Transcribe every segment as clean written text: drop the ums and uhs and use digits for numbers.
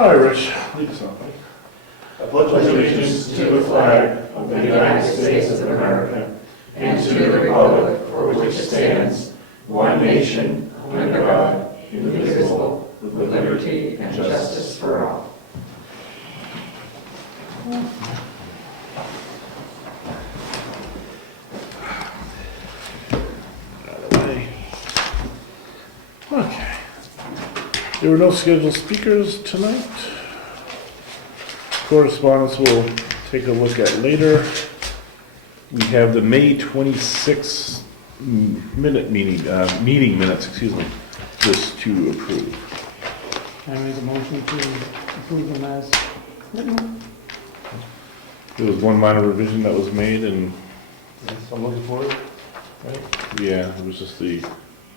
All right, Rich, lead us on. I pledge allegiance to the flag of the United States of America and to the republic for which it stands, one nation, under God, indivisible, with liberty and justice for all. Okay. There were no scheduled speakers tonight. Correspondence we'll take a look at later. We have the May 26th meeting minutes, just to approve. I make a motion to approve them as written. There was one minor revision that was made, and I'm looking for it. yeah, it was just the,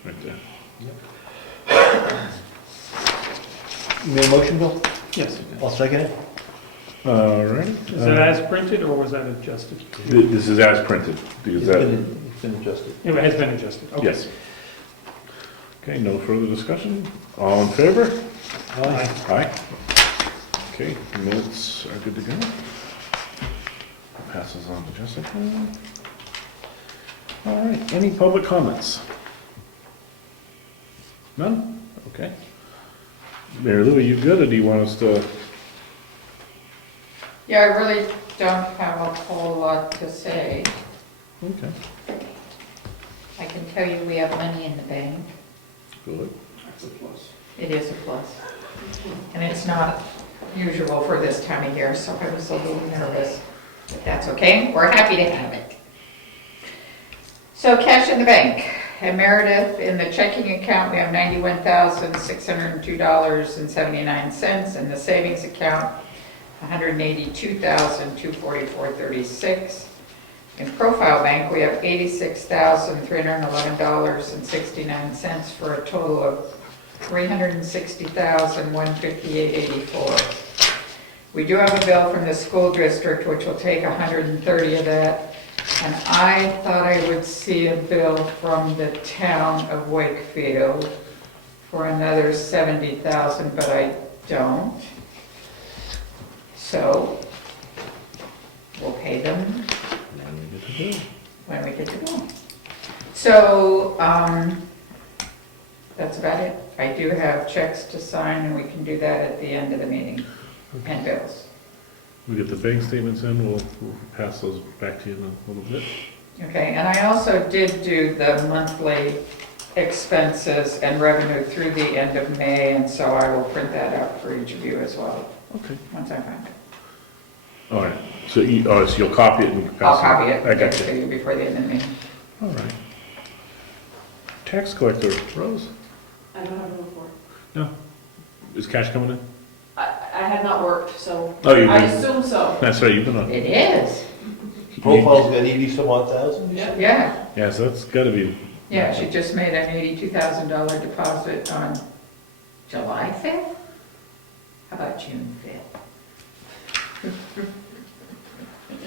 right there. You made a motion, Bill? Yes. I'll second it. All right. Is that as printed or was that adjusted? This is as printed, because that, It's been adjusted. It has been adjusted, okay. yes. Okay, no further discussion? All in favor? Aye. Aye. Okay, minutes are good to go. Passes on to Jessica. All right, any public comments? None? Okay. Mary Lou, are you good, or do you want us to? Yeah, I really don't have a whole lot to say. Okay, I can tell you we have money in the bank. good. That's a plus. It is a plus. And it's not usual for this time of year, so I was a little nervous. But that's okay, we're happy to have it. So cash in the bank. At Meredith, in the checking account, we have $91,602.79. In the savings account, $182,244.36. In Profile Bank, we have $86,311.69 for a total of $360,158.84. We do have a bill from the school district, which will take 130 of that. And I thought I would see a bill from the town of Wakefield for another $70,000, but I don't. So we'll pay them when we get the bill. So that's about it. I do have checks to sign, and we can do that at the end of the meeting, and bills. We get the bank statements in, we'll pass those back to you in a little bit. Okay, and I also did do the monthly expenses and revenue through the end of May, and so I will print that out for each of you as well, Okay. once I find it. All right, so you'll copy it and pass it? I'll copy it I and got get it to you. you before the end of the meeting. All right. Tax collector, Rose? I don't have a report. No. Is cash coming in? I have not worked, so Oh, you've I been, assume so. that's right, you've been on. It is, Profile's got 80-some-odd thousand? Yeah. yeah. Yeah, so that's gotta be. Yeah, she just made an $82,000 deposit on July 5th? How about June 5th?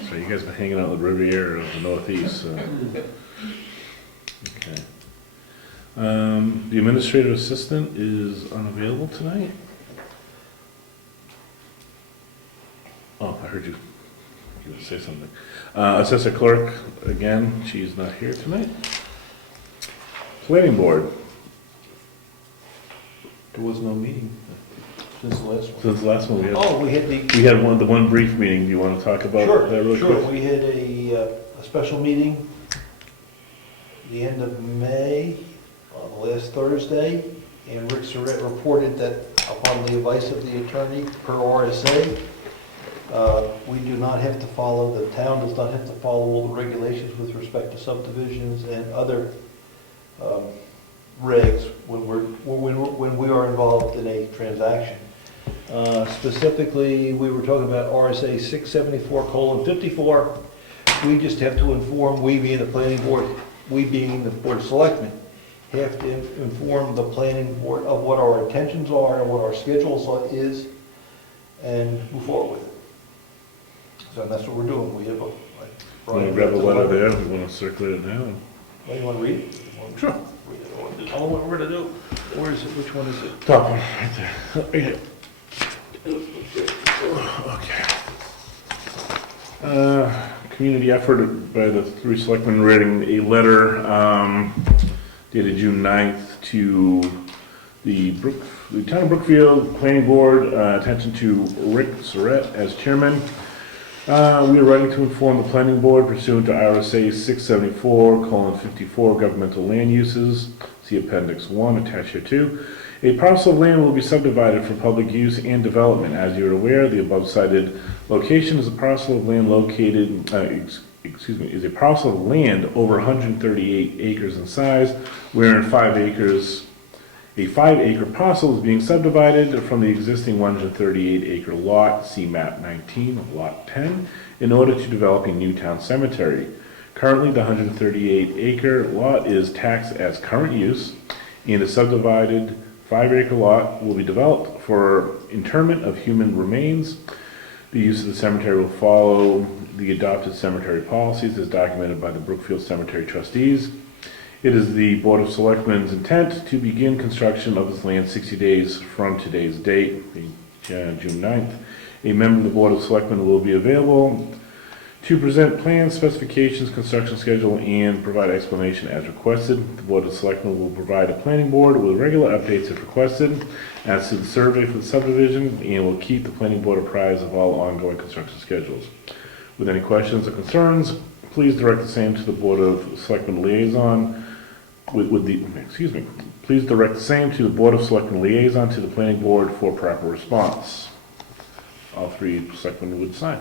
So you guys been hanging out in the Riviera of the Northeast, so. Okay. The administrative assistant is unavailable tonight. Oh, I heard you. You were gonna say something. Assessor clerk, again, she's not here tonight. Planning board, There was no meeting since the last one. since the last one, Oh, we had the, the one brief meeting. Do you want to talk about that real sure. quick? We had a special meeting the end of May, on the last Thursday, and Rick Surratt reported that upon the advice of the attorney per RSA, we do not have to follow, the town does not have to follow all the regulations with respect to subdivisions and other regs when we are involved in a transaction. Specifically, we were talking about RSA 674:54. We just have to inform, we being the planning board, we being the board of selectmen, have to inform the planning board of what our intentions are and what our schedules is, and move forward with it. So that's what we're doing. We have a. Want to grab a letter there? We want to circulate it now? Well, you want to read it? Sure. Read it. Tell them what we're going to do. Where is it? Which one is it? Top one, right there. Right here. Okay. Community effort by the three selectmen writing a letter dated June 9th to the Town of Brookfield Planning Board, attention to Rick Surratt as chairman. We are writing to inform the planning board pursuant to RSA 674:54 governmental land uses, see Appendix 1 attached here too. A parcel of land will be subdivided for public use and development. As you are aware, the above cited location is a parcel of land located, is a parcel of land over 138 acres in size, wherein a 5-acre parcel is being subdivided from the existing 138-acre lot, see map 19 of lot 10, in order to develop a new town cemetery. Currently, the 138-acre lot is taxed as current use, and a subdivided 5-acre lot will be developed for interment of human remains. The use of the cemetery will follow the adopted cemetery policies as documented by the Brookfield Cemetery trustees. It is the Board of Selectmen's intent to begin construction of this land 60 days from today's date, June 9th. A member of the Board of Selectmen will be available to present plans, specifications, construction schedule, and provide explanation as requested. The Board of Selectmen will provide a planning board with regular updates if requested as to the survey for the subdivision, and will keep the planning board apprised of all ongoing construction schedules. With any questions or concerns, please direct the same to the Board of Selectmen liaison. Please direct the same to the Board of Selectmen liaison to the planning board for proper response. All three selectmen would sign.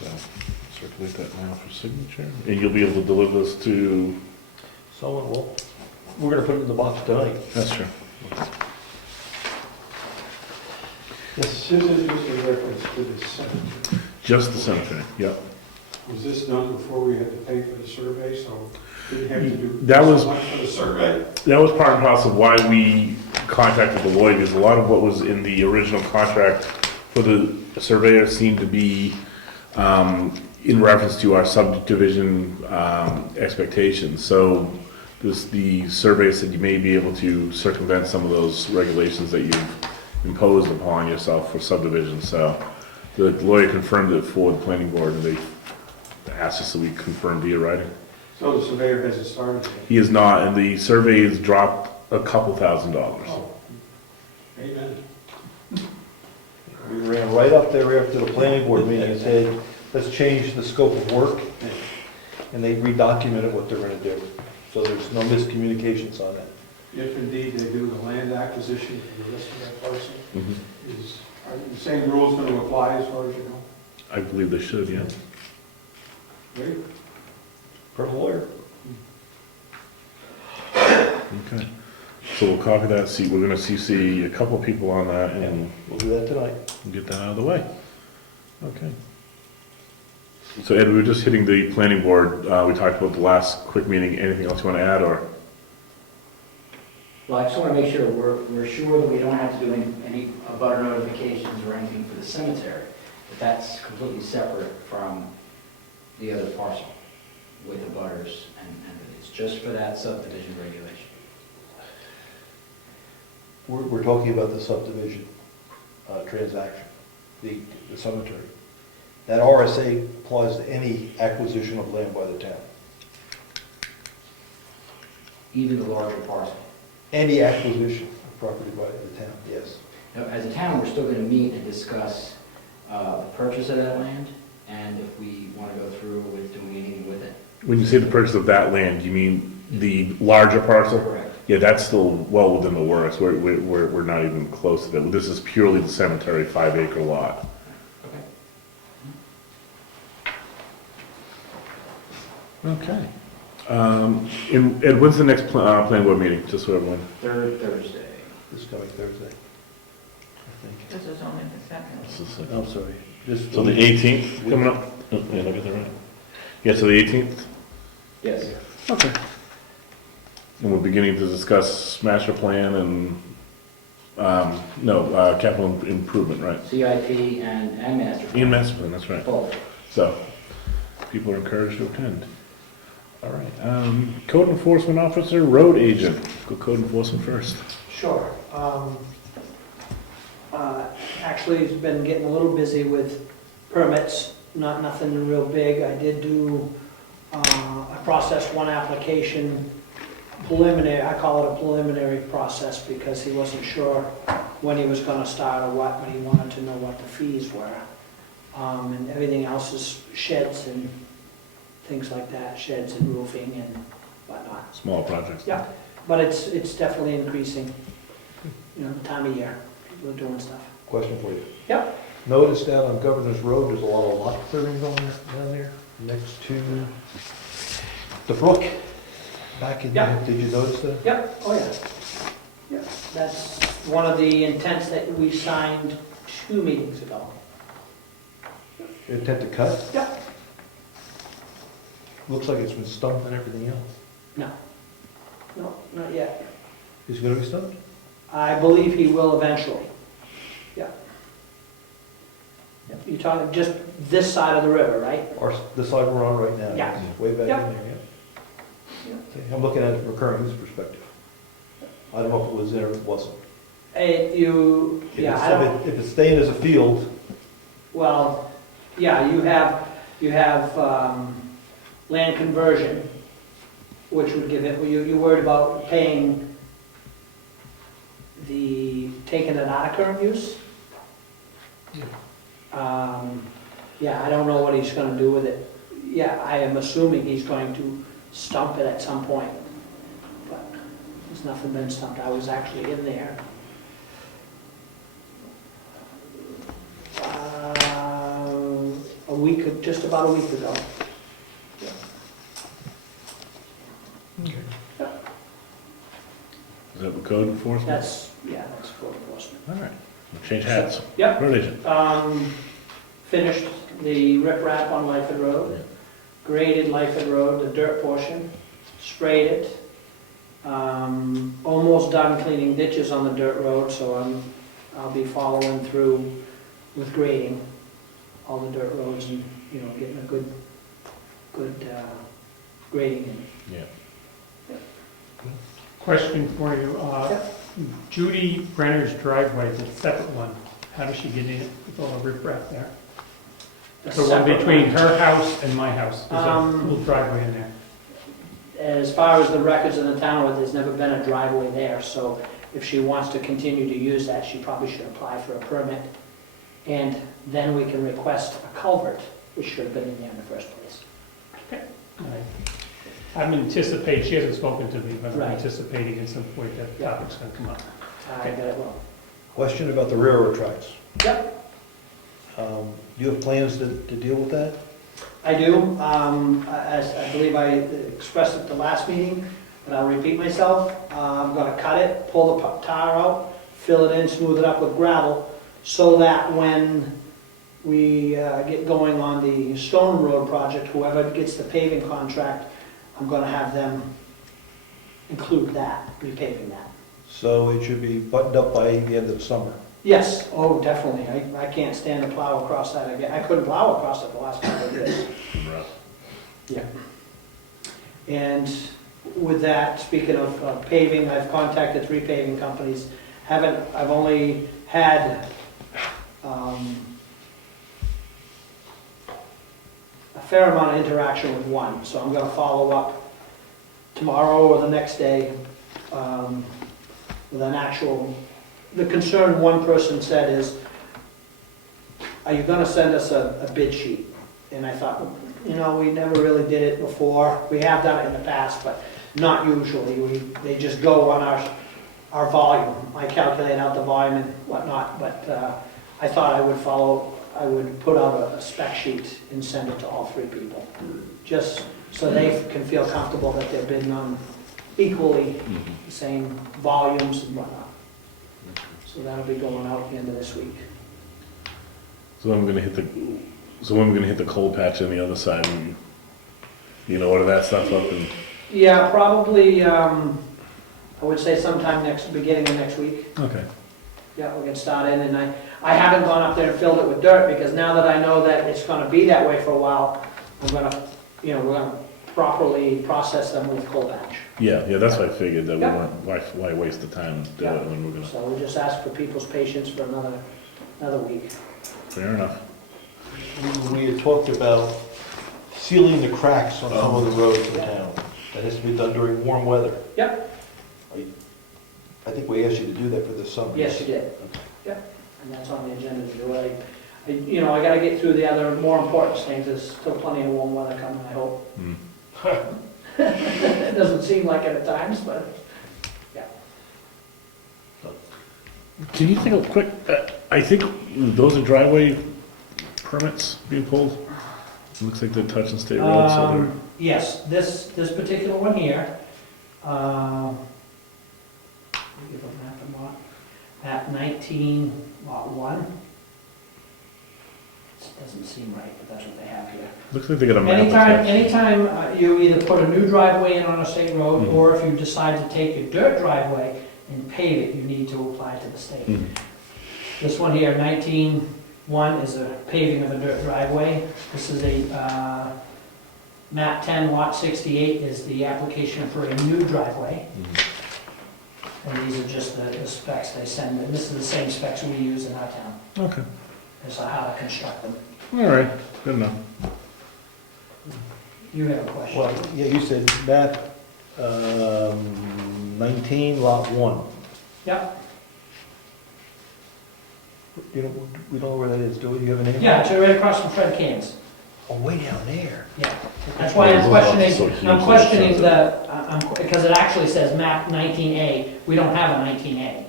So, circulate that now for signature. And you'll be able to deliver this to... Someone will. We're gonna put it in the box tonight. That's true. Yes. This is just a reference to the cemetery. Just the cemetery, yep. Was this done before we had to pay for the survey, so we didn't have to do That was- so much for the survey? That was part and parcel of why we contacted the lawyer, because a lot of what was in the original contract for the surveyor seemed to be in reference to our subdivision expectations. So the surveyor said you may be able to circumvent some of those regulations that you've imposed upon yourself for subdivision. So the lawyer confirmed it for the planning board, and they asked us so we confirm via writing. So the surveyor hasn't started yet? He is not, and the survey has dropped a couple $1,000s. Oh, amen. We ran right up there after the planning board meeting and said, let's change the scope of work, and they redocumented what they're gonna do. So there's no miscommunications on that. If indeed they do the land acquisition for the rest of that parcel, Mhm. are the same rules going to apply as far as you know? I believe they should, yeah. Right? Per lawyer. Okay. So we'll copy that, see, we're gonna CC a couple people on that and We'll do that tonight. get that out of the way. Okay. So Ed, we were just hitting the planning board, we talked about the last quick meeting, anything else you wanna add, or? Well, I just want to make sure we're sure that we don't have to do any abutter notifications or anything for the cemetery, but that's completely separate from the other parcel with abutters and it's just for that subdivision regulation. We're talking about the subdivision transaction, the cemetery. That RSA applies to any acquisition of land by the town. Even the larger parcel. Any acquisition of property by the town, yes. Now, as a town, we're still going to meet and discuss the purchase of that land and if we want to go through with doing anything with it. When you say the purchase of that land, you mean the larger parcel? Correct. Yeah, that's still well within the works, we're not even close to that. This is purely the cemetery 5-acre lot. Okay. Okay. And when's the next planning board meeting, just so everyone? Third Thursday. This coming Thursday, I think. This is only the second. I'm sorry. This- So the 18th coming up? Oh, yeah, did I get that right? Yeah, so the 18th? Yes. Okay. And we're beginning to discuss master plan and, capital improvement, right? CIP and master plan. And master plan, that's right. Both. So, people are encouraged to attend. All right, code enforcement officer, road agent. Go code enforcement first. Sure. actually has been getting a little busy with permits, nothing real big. I did do, I processed one application preliminary, I call it a preliminary process because he wasn't sure when he was gonna start or what, but he wanted to know what the fees were. And everything else is sheds and things like that, sheds and roofing and whatnot. Small projects. Yeah, but it's definitely increasing, the time of year, people are doing stuff. Question for you. Yep. Notice down on Governor's Road, there's a lot of lot clearing going down there, next to the brook. Back in there, Yep. did you notice that? Yep, oh yeah. Yep, that's one of the intents that we signed 2 meetings ago. Intent to cut? Yep. Looks like it's been stumped and everything else. No, not yet. Is it gonna be stumped? I believe he will eventually. Yeah. Yep, you're talking just this side of the river, right? Or the side we're on right now? Yeah. Way back in Yep. there, yeah? Yep. See, I'm looking at it recurring use perspective. I don't know if it was there or it wasn't. If If yeah, it's- I don't, If it's staying as a field, well, yeah, you have land conversion, which would give it, you worried about paying taking it out of current use? Yeah, I don't know what he's gonna do with it. Yeah, I am assuming he's going to stump it at some point, but there's nothing been stumped. I was actually in there. Just about a week ago. Is that the code enforcement? That's code enforcement. All right, we'll change hats. Yep. Road agent. Finished the riprap on Lyford Road, graded Lyford Road, the dirt portion, sprayed it. Almost done cleaning ditches on the dirt road, so I'll be following through with grading all the dirt roads and, getting a good grading in. Yeah. Question for you. Yep. Judy Brenner's driveway is a separate one. How does she get in it with all the riprap there? A The one separate between one. her house and my house. There's a little driveway in there. As far as the records in the town, there's never been a driveway there, so if she wants to continue to use that, she probably should apply for a permit. And then we can request a culvert, which should have been in there in the first place. I'm anticipating, she hasn't spoken to me, but I'm Right. anticipating at some point that Yeah. topic's gonna come up. I bet it will. question about the railroad tracks. Yep, Do you have plans to deal with that? I do. As I believe I expressed at the last meeting, but I'll repeat myself. I'm gonna cut it, pull the tar out, fill it in, smooth it up with gravel, so that when we get going on the Stone Road project, whoever gets the paving contract, I'm gonna have them include that, repaving that. So it should be buttoned up by the end of the summer. Yes, oh, definitely. I can't stand to plow across that again. I couldn't plow across it the last couple of years. Yeah. And with that, speaking of paving, I've contacted 3 paving companies. I've only had a fair amount of interaction with one, so I'm gonna follow up tomorrow or the next day with an actual, the concern one person said is, are you gonna send us a bid sheet? And I thought, we never really did it before. We have done it in the past, but not usually. They just go on our volume. I calculate out the volume and whatnot, but I thought I would put out a spec sheet and send it to all 3 people, just so they can feel comfortable that they're bidding on equally the same volumes and whatnot. So that'll be going out at the end of this week. So when we're gonna hit the cold patch on the other side, and, order that stuff up and, Yeah, probably, I would say sometime beginning of next week. okay. Yeah, we'll get started, and I haven't gone up there and filled it with dirt, because now that I know that it's gonna be that way for a while, we're gonna properly process them with coal patch. Yeah, that's what I figured, that we Yeah. weren't, why waste the time to do Yeah. it when we're gonna, So we just ask for people's patience for another another week. Fair enough. We had talked about sealing the cracks on some of the roads in town. That has to be done during warm weather. Yep. I think we asked you to do that for this summer. Yes, you did. Yep, and that's on the agenda to do it. You know, I gotta get through the other more important things. There's still plenty of warm weather coming, I hope. Hmm. It doesn't seem like it at times, but, yeah. Can you think of quick, I think those are driveway permits being pulled? It looks like they're touching state roads, so they're. Yes, this particular one here, give a map and lot, at 19 lot 1. This doesn't seem right, but that's what they have here. Looks like they got a map. Anytime you either put a new driveway in on a state road, Mhm. or if you decide to take a dirt driveway and pave it, you need to apply to the state. Mhm. This one here, 19-1, is a paving of a dirt driveway. This is a, map 10, lot 68 is the application for a new driveway. Mhm. And these are just the specs they send, and this is the same specs we use in our town, Okay, as to how to construct them. all right, good enough. You have a question? Well, yeah, you said map 19, lot 1. Yep, We don't know where that is, do we? Do you have a name? yeah, it's right across from Fred Cain's. Oh, way down there. Yeah, that's why I'm So questioning, huge. because it actually says map 19A, we don't have a 19A.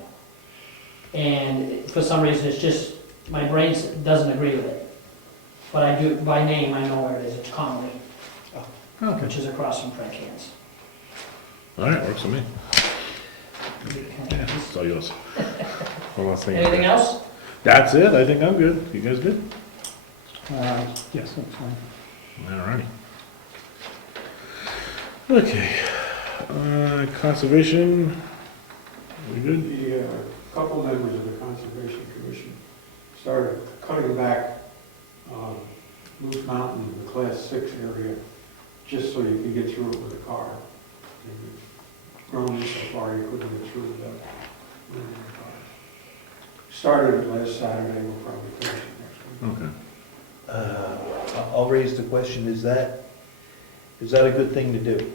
And for some reason, it's just, my brain doesn't agree with it. But I do, by name, I know where it is, it's Conley, Okay, which is across from Fred Cain's. all right, works for me. Yeah, it's all yours. One last thing. Anything else? That's it, I think I'm good. You guys good? Yes, that's fine. All righty. Okay, conservation, we good? The couple members of the Conservation Commission started cutting back Moose Mountain, the Class 6 area, just so you could get through it with a car. And you've grown so far you couldn't get through without moving the car. Started it last Saturday, we'll probably finish it next week. Okay. I'll raise the question, is that a good thing to do?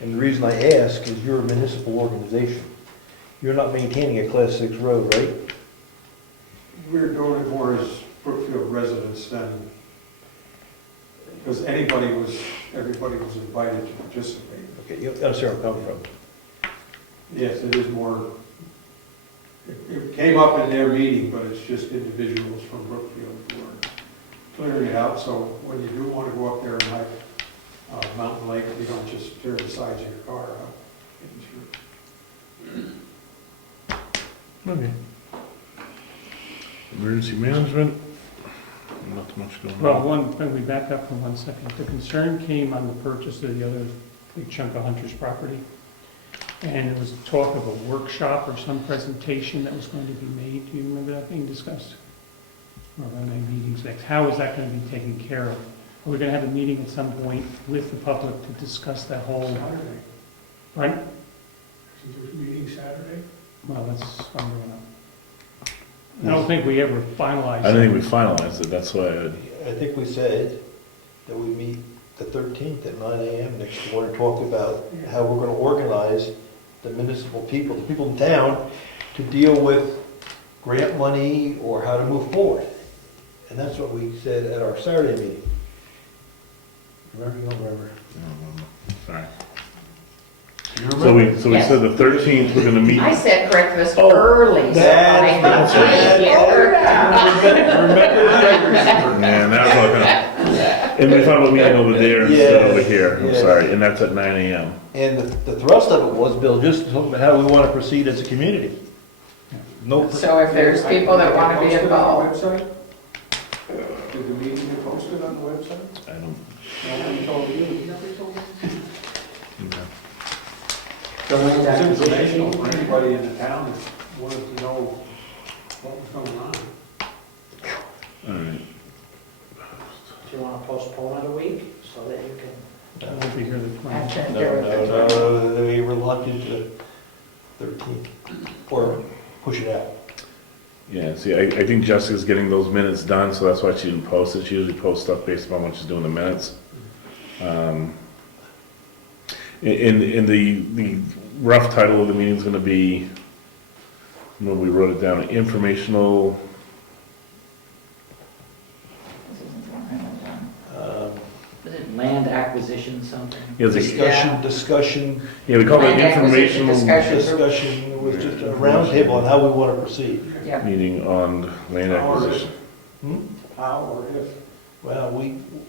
And the reason I ask is you're a municipal organization. You're not maintaining a class 6 road, right? We're doing it more as Brookfield residents than, because everybody was invited to participate. Okay, I'm sorry, I'm coming from. Yes, it is more, it came up in their meeting, but it's just individuals from Brookfield who are clearing it out, so when you do want to go up there and like Mountain Lake, you don't just tear the sides of your car out. getting through. Okay. Emergency management, not much going Well, on. let me back up for 1 second. The concern came on the purchase of the other big chunk of Hunter's property. And there was talk of a workshop or some presentation that was going to be made. Do you remember that being discussed? Or are there meetings next? How is that going to be taken care of? Are we going to have a meeting at some point with the public to discuss that whole, Saturday, right? isn't there a meeting Saturday? Well, that's, I'm going to. I don't think we ever finalized. I don't think we finalized it, that's why I think we said that we meet the 13th at 9 a.m. next door and talk about how we're going to organize the municipal people, the people in town, to deal with grant money or how to move forward. And that's what we said at our Saturday meeting. Remember, you don't remember? sorry. You So remember? we said the 13th, we're gonna meet. I said breakfast Oh, early, so I that's thought, right. Man, that's not gonna. And we thought about meeting over there instead of over here, I'm Yeah. sorry, and that's at 9 a.m. And the thrust of it was, Bill, just talking about how we want to proceed as a community. No, So if there's people that want to be Posted on the involved, website? Did the meeting get posted on the website? I don't. Nobody told you, nobody told me? Okay. So it was informational for anybody in the town that wanted to know what was going on. All right. Do you want to postpone it a week so that you can? I won't be here the 20th. I think no, there was. no, we were locked into the 13th, or push it out. Yeah, see, I think Jessica's getting those minutes done, so that's why she didn't post it. She usually posts stuff based upon when she's doing the minutes. In the rough title of the meeting is gonna be, when we wrote it down, informational, Is it land acquisition something? yeah, it's a- Discussion, yeah, we call it Land acquisition informational discussion. it was just a roundtable on how we want to proceed. Yeah, meeting on land acquisition. How or if. Well,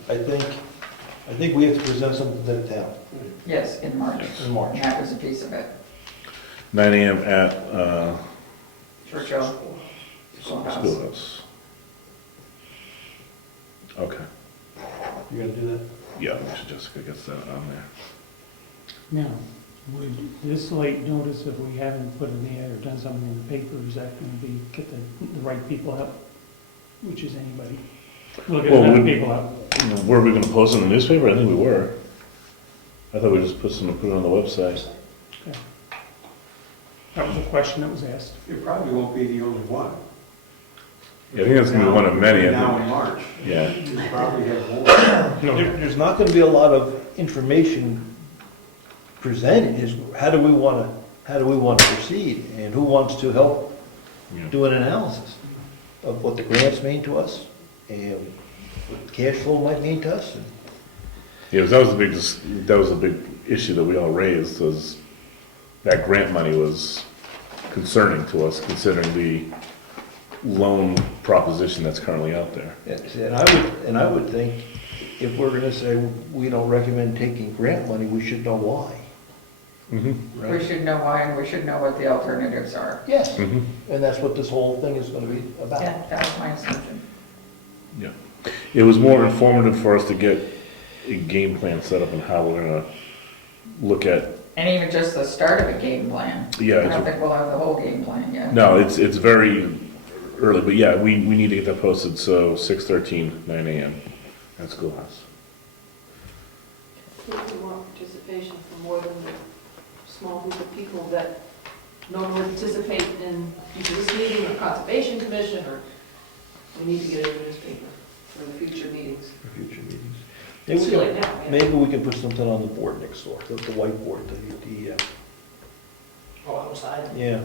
I think we have to present something to the town yes, in March. in March. And that was a piece of it. 9 AM at, Churchill Schoolhouse. Schoolhouse. Okay, You're gonna do that? yeah, make sure Jessica gets that on there. Now, would this late notice, if we haven't put in the ad or done something in the paper, is that gonna be, get the right people out? Which is anybody? We'll get Well, enough we- people out. Were we gonna post it in the newspaper? I think we were. I thought we just put it on the website. That was a question that was asked. You probably won't be the only one. Yeah, I think that's gonna be one of many, I Now think. in March. Yeah. You probably have more. There's not gonna be a lot of information presented, is how do we wanna proceed? And who wants to help Yeah. do an analysis of what the grants mean to us and what cash flow might mean to us? Yeah, 'cause that was a big issue that we all raised, was that grant money was concerning to us, considering the loan proposition that's currently out there. And I would think if we're gonna say we don't recommend taking grant money, we should know why. Mm-hmm. We should know why, and we should know what the alternatives are. Yes, Mm-hmm. and that's what this whole thing is gonna be about. Yeah, that was my assumption. Yeah. It was more informative for us to get a game plan set up on how we're gonna look at, And even just the start of a game plan. Yeah, I it's- don't think we'll have the whole game plan yet. no, it's very early, but yeah, we need to get that posted, so 6/13, 9 AM at Schoolhouse. We want participation from more than the small group of people that normally participate in either this meeting or Conservation Commission, or we need to get it in the newspaper for the future meetings. For future meetings. It's Maybe too we late can, now, yeah. maybe we can put something on the board next door, the whiteboard, Oh, outside. yeah,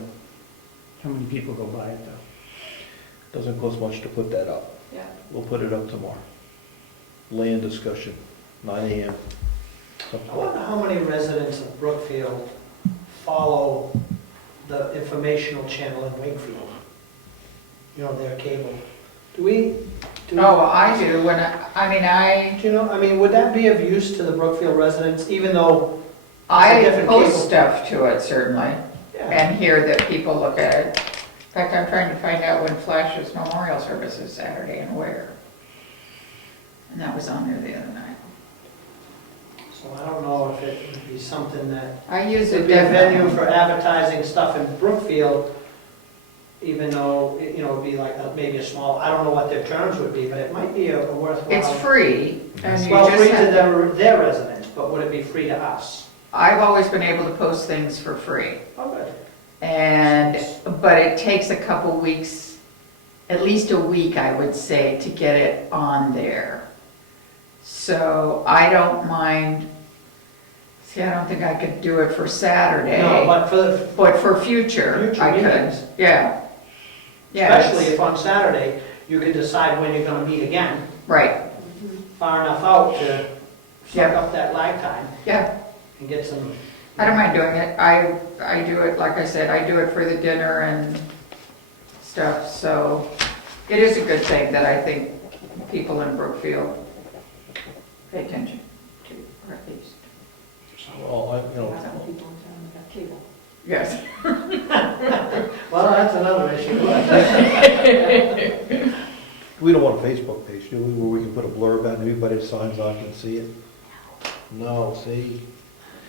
How many people go by it though? doesn't cost much to put that up. Yeah. We'll put it up tomorrow. Land discussion, 9 AM. I wonder how many residents of Brookfield follow the informational channel in Wakefield? You know, their cable. Do we? Oh, I do, when I Do you know, I mean, would that be of use to the Brookfield residents, even though? I different post cable. stuff to it certainly, Yeah. and hear that people look at it. In fact, I'm trying to find out when Flash's memorial service is Saturday and where. And that was on there the other night. So I don't know if it would be something that, I use it'd it be a venue definitely. for advertising stuff in Brookfield, even though, you know, it'd be like maybe a small, I don't know what their terms would be, but it might be a worthwhile. It's free, and you Well, just free to have, their residents, but would it be free to us? I've always been able to post things for free. Oh, good. But it takes a couple weeks, at least a week, I would say, to get it on there. So I don't mind, see, I don't think I could do it for Saturday. No, but for the, But for future, Future I could, meetings. yeah. Yeah, especially it's- if on Saturday, you could decide when you're gonna meet again, Right, far enough out to suck Yeah. up that lag time yeah, and get some. I don't mind doing it. I do it, like I said, I do it for the dinner and stuff, so it is a good thing that I think people in Brookfield pay attention to, or at least, Well, Some people in town that got cable. yes. Well, that's another issue. we don't want a Facebook page, do we, where we can put a blurb out and everybody that signs on can see it? No, see,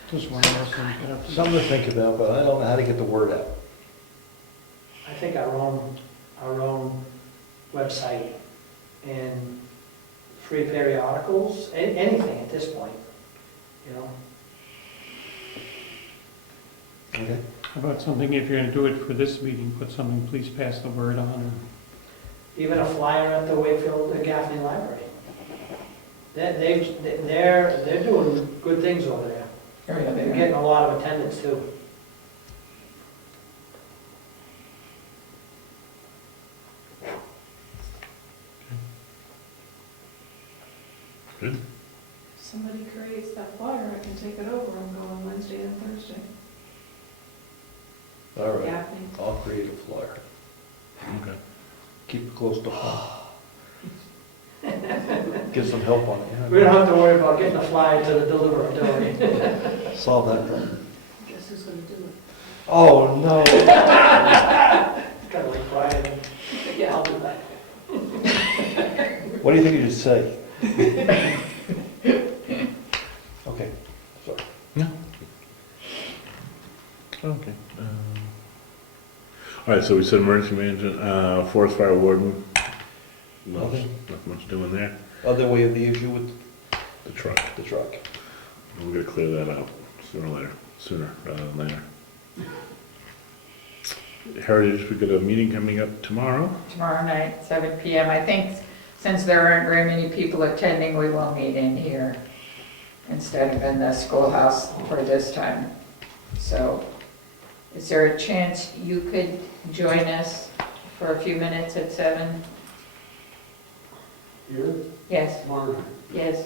Just one of those things that have to. something to think about, but I don't know how to get the word out. I think our own website and free periodicals, anything at this point, you know? Okay. How about something, if you're gonna do it for this meeting, put something, please pass the word on, Even a flyer at the Wakefield, the Gaffney Library. They're doing good things over there. Oh, yeah, They're they getting a lot of attendance too. Good. If somebody creates that flyer, I can take it over and go on Wednesday and Thursday. All right, Gaffney. I'll create a flyer. Okay. Keep it close to home. Get some help on We it. don't have to worry about getting a flyer to the deliverer, do we? Yeah. Solve that problem. Guess who's gonna do it? Oh, no. Kind of like Brian. Yeah, I'll do that. What do you think you should say? Okay, sorry. Okay. All right, so we said emergency management, forest fire warden. Nothing. Nothing much doing there. Other way of the issue with The truck. the truck. We're gonna clear that out sooner rather than later. Heritage, we got a meeting coming up tomorrow. Tomorrow night, 7 PM. I think since there aren't very many people attending, we will meet in here instead of in the schoolhouse for this time. So is there a chance you could join us for a few minutes at 7? Here, Yes, tomorrow night. yes.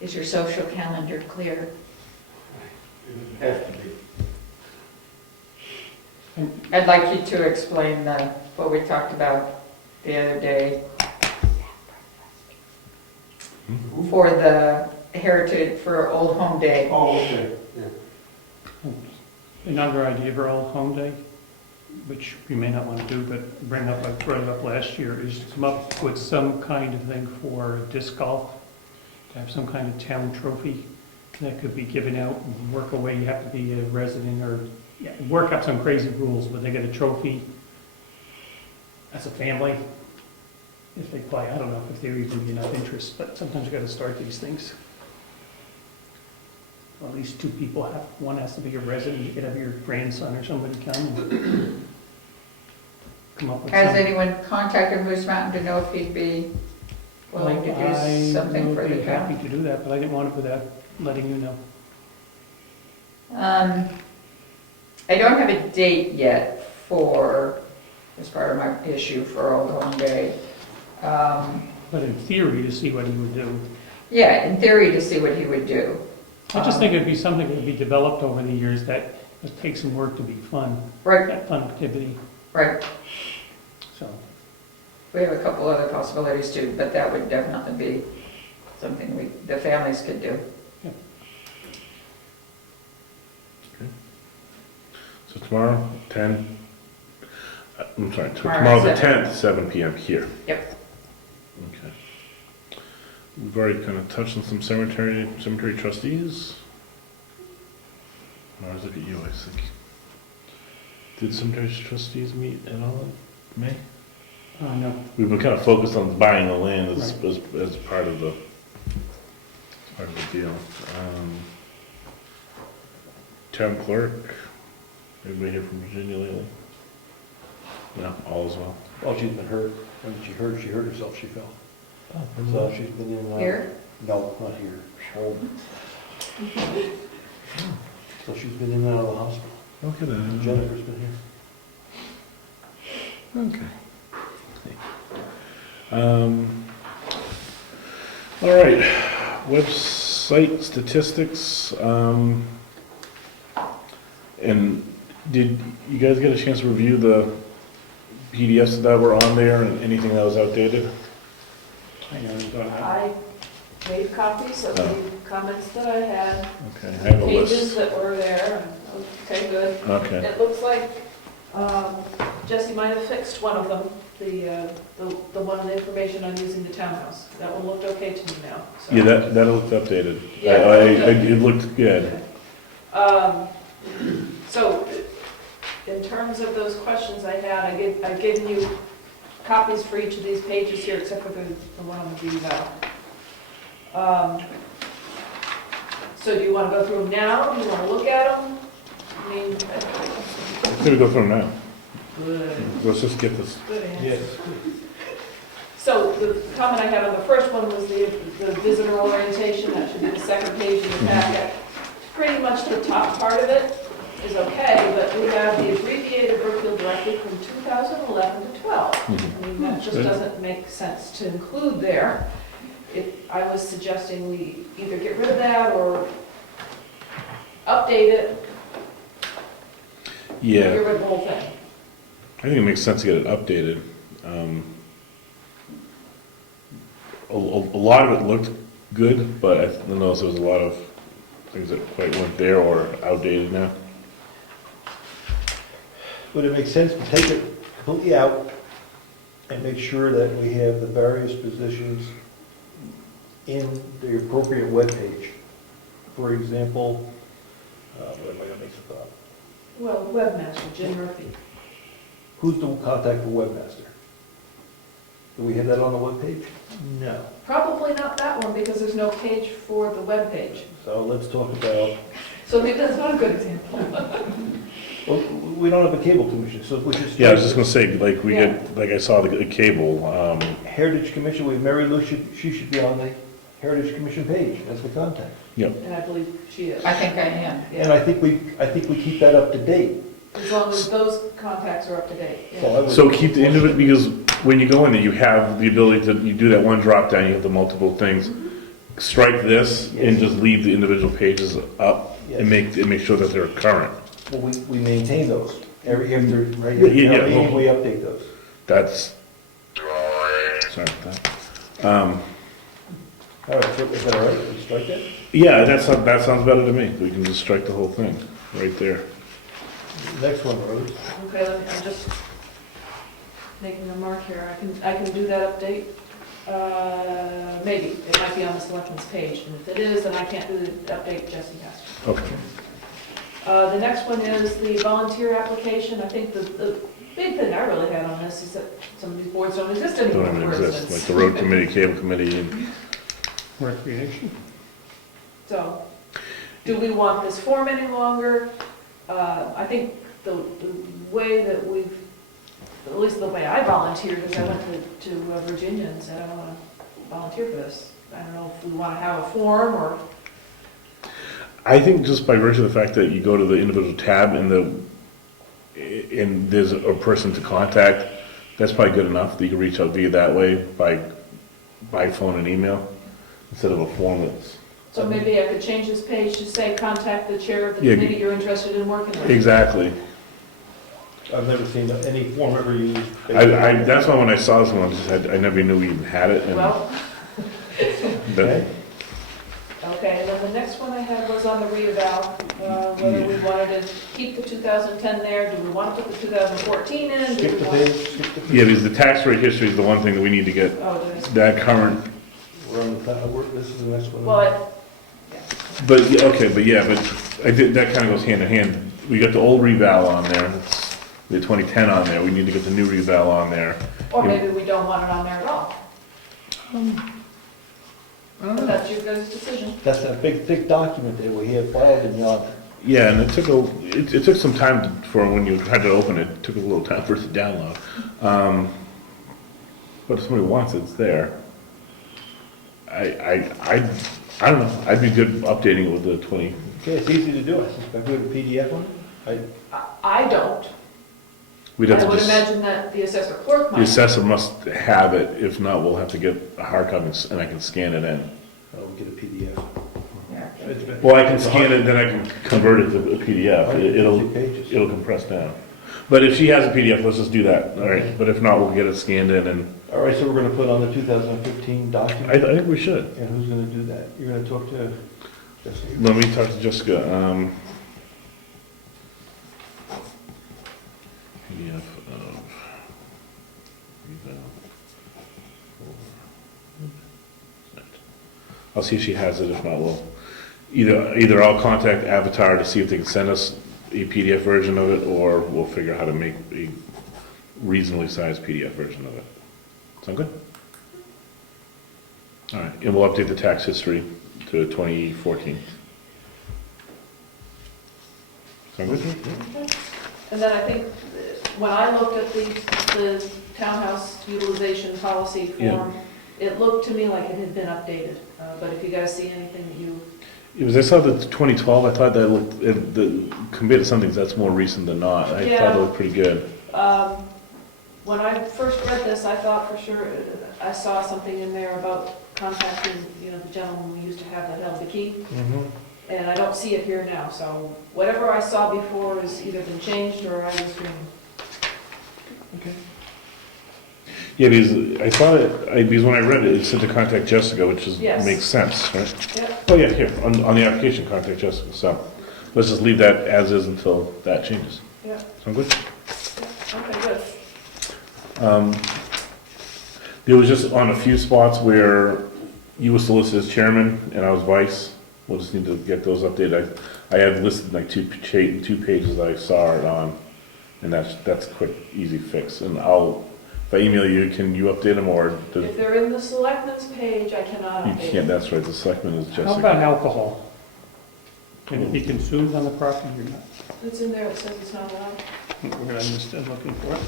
Is your social calendar clear? It has to be. I'd like you to explain what we talked about the other day for the heritage, for Old Home Day. Oh, okay, yeah. another idea for Old Home Day, which we may not want to do, but I brought it up last year, is to come up with some kind of thing for disc golf, to have some kind of town trophy that could be given out and work away. You have to be a resident or, yeah, work up some crazy rules, but they get a trophy as a family if they play. I don't know if there even be enough interest, but sometimes you got to start these things. Well, at least two people one has to be a resident, you could have your grandson or somebody come and come up with Has something. anyone contacted Moose Mountain to know if he'd be willing to do something for I'd the be happy town? to do that, but I didn't want to without letting you know. I don't have a date yet as part of my issue for Old Home Day. But in theory, to see what he would do. Yeah, in theory, to see what he would do. I just think it'd be something that would be developed over the years that would take some work to be fun, Right, that fun activity, right. so. We have a couple other possibilities too, but that would definitely be something the families could do. So tomorrow, 10, I'm sorry, Tomorrow, tomorrow the 7. 10th, 7 PM here. Yep. Okay. We've already kind of touched on some cemetery trustees. I always look at you, I think. Did cemetery trustees meet at all in May? No, We've been kind of focused on buying the land as part of the deal. Town clerk, anybody here from Virginia lately? No, all is well. Well, she's been hurt. When she hurt herself, she fell. So she's been in. Here? No, not here. Home. So she's been in and out of the hospital. Okay then. Jennifer's been here. Okay. All right, website statistics. And did you guys get a chance to review the PDFs that were on there and anything that was outdated? I know, but I made copies of the comments that I had, Okay, I have a pages list. that were there, and, okay, good. Okay, It looks like Jesse might have fixed one of them, the one on the information on using the townhouse. That one looked okay to me now, so. yeah, that looked updated. Yeah, It looked good. So, in terms of those questions I had, I've given you copies for each of these pages here, except for the one on the eval. So do you want to go through them now? Do you want to look at them? I mean, Let's go through them now. Let's just get this. good answer. Yes. So the comment I had on the first one was the visitor orientation, that should be the second page in the packet. Pretty much the top part of it is okay, but we have the abbreviated Brookfield directive from 2011 to 12. I mean, that just doesn't make sense to include there. I was suggesting we either get rid of that or update it, Yeah, get rid of the whole thing. I think it makes sense to get it updated. A lot of it looked good, but I noticed there was a lot of things that quite weren't there or outdated now. Would it make sense to take it completely out and make sure that we have the various positions in the appropriate webpage? For example, what am I gonna make it up? Well, webmaster, Jim Murphy. Who's the contact for webmaster? Do we have that on the webpage? No. Probably not that one, because there's no page for the web page. So let's talk about, So maybe that's not a good example. well, we don't have a cable commission, so we just. Yeah, I was just gonna say, like, we get, like I saw the cable, Heritage Commission, we have Mary Lou, she should be on the Heritage Commission page as the contact. And I believe she is. I think I am. And I think we keep that up to date. As long as those contacts are up to date. So I would- so keep the end of it, because when you go in there, you have the ability to, you do that one drop down, you have the multiple things. Strike this and just leave the individual pages up and make sure that they're current. Well, we maintain those, after, right, Yeah, we update those. That's, sorry about that. All right, so is that all right, we strike that? Yeah, that sounds better to me. We can just strike the whole thing right there. Next one, Rose. Okay, I'm just making a mark here. I can do that update. Maybe, it might be on the selectmen's page, and if it is, then I can't do the update, Jesse has to. Okay. The next one is the volunteer application. I think the big thing I really had on this is that some of these boards don't exist anymore, Don't even for exist, like instance. the road committee, cable committee, and Recreation. So, do we want this form any longer? I think the way that we've, at least the way I volunteered, is I went to Virginia and said, I want to volunteer for this. I don't know if we want to have a form or, I think just by virtue of the fact that you go to the individual tab and there's a person to contact, that's probably good enough that you can reach out via that way by phone and email instead of a form that's. so maybe I could change this page to say, contact the chair of the Yeah. committee you're interested in working with. Exactly. I've never seen any form ever used. That's why when I saw this one, I never knew we even had it. And Well, that- okay, and then the next one I had was on the reeval, whether we wanted to keep the 2010 there, do we want to put the 2014 in? Do Skip we the want- page, skip the page. Yeah, because the tax rate history is the one thing that we need to get, Oh, there's, that current, We're on the, this is the next one. well, but, yeah, okay, but I did, that kind of goes hand in hand. We got the old reval on there, it's the 2010 on there, we need to get the new reval on there. or maybe we don't want it on there at all. But that's your guys' decision. That's that big thick document that we have filed in yonder. Yeah, and it took some time for when you had to open it, it took a little time for it to download. But if somebody wants it, it's there. I don't know, I'd be good updating it with the 20, Okay, it's easy to do, I suspect, we have a PDF one. I don't. we'd have I to would just, imagine that the assessor clerk the might. assessor must have it, if not, we'll have to get a hard copy and I can scan it in. I'll get a PDF. Yeah. It's been- Well, I can scan it, then I can convert it to a PDF, 150 pages. it'll compress down. But if she has a PDF, let's just do that, all right? But if not, we'll get it scanned in and, All right, so we're gonna put on the 2015 document. I think we should. And who's gonna do that? You're gonna talk to Jesse? Let me talk to Jessica, PDF of. I'll see if she has it, if not, we'll, either I'll contact Avatar to see if they can send us a PDF version of it, or we'll figure out how to make a reasonably sized PDF version of it. Sound good? All right, and we'll update the tax history to 2014. Sound good? And then I think when I looked at the townhouse utilization policy form, it looked to me like it had been updated. But if you guys see anything that you, It was, I saw the 2012, I thought that looked, compared to some things, that's more recent than not. I Yeah. thought it looked pretty good. when I first read this, I thought for sure, I saw something in there about contacting, the gentleman we used to have that held the key. And I don't see it here now, so whatever I saw before has either been changed or I was dreaming. Yeah, because I thought it, because when I read it, it said to contact Jessica, which is, Yes. makes sense, right? Yep. Oh, yeah, here, on the application, contact Jessica, so let's just leave that as is until that changes. Yeah. Sound good? Okay, good. There was just on a few spots where you were solicited as chairman and I was vice. We'll just need to get those updated. I have listed like two pages that I saw it on, and that's a quick, easy fix. And if I email you, can you update them or? If they're in the selectmen's page, I cannot You update can't, it. that's right, the selectman is How about Jessica. alcohol? Can it be consumed on the property or not? It's in there, it says it's not allowed. We're gonna understand looking for it.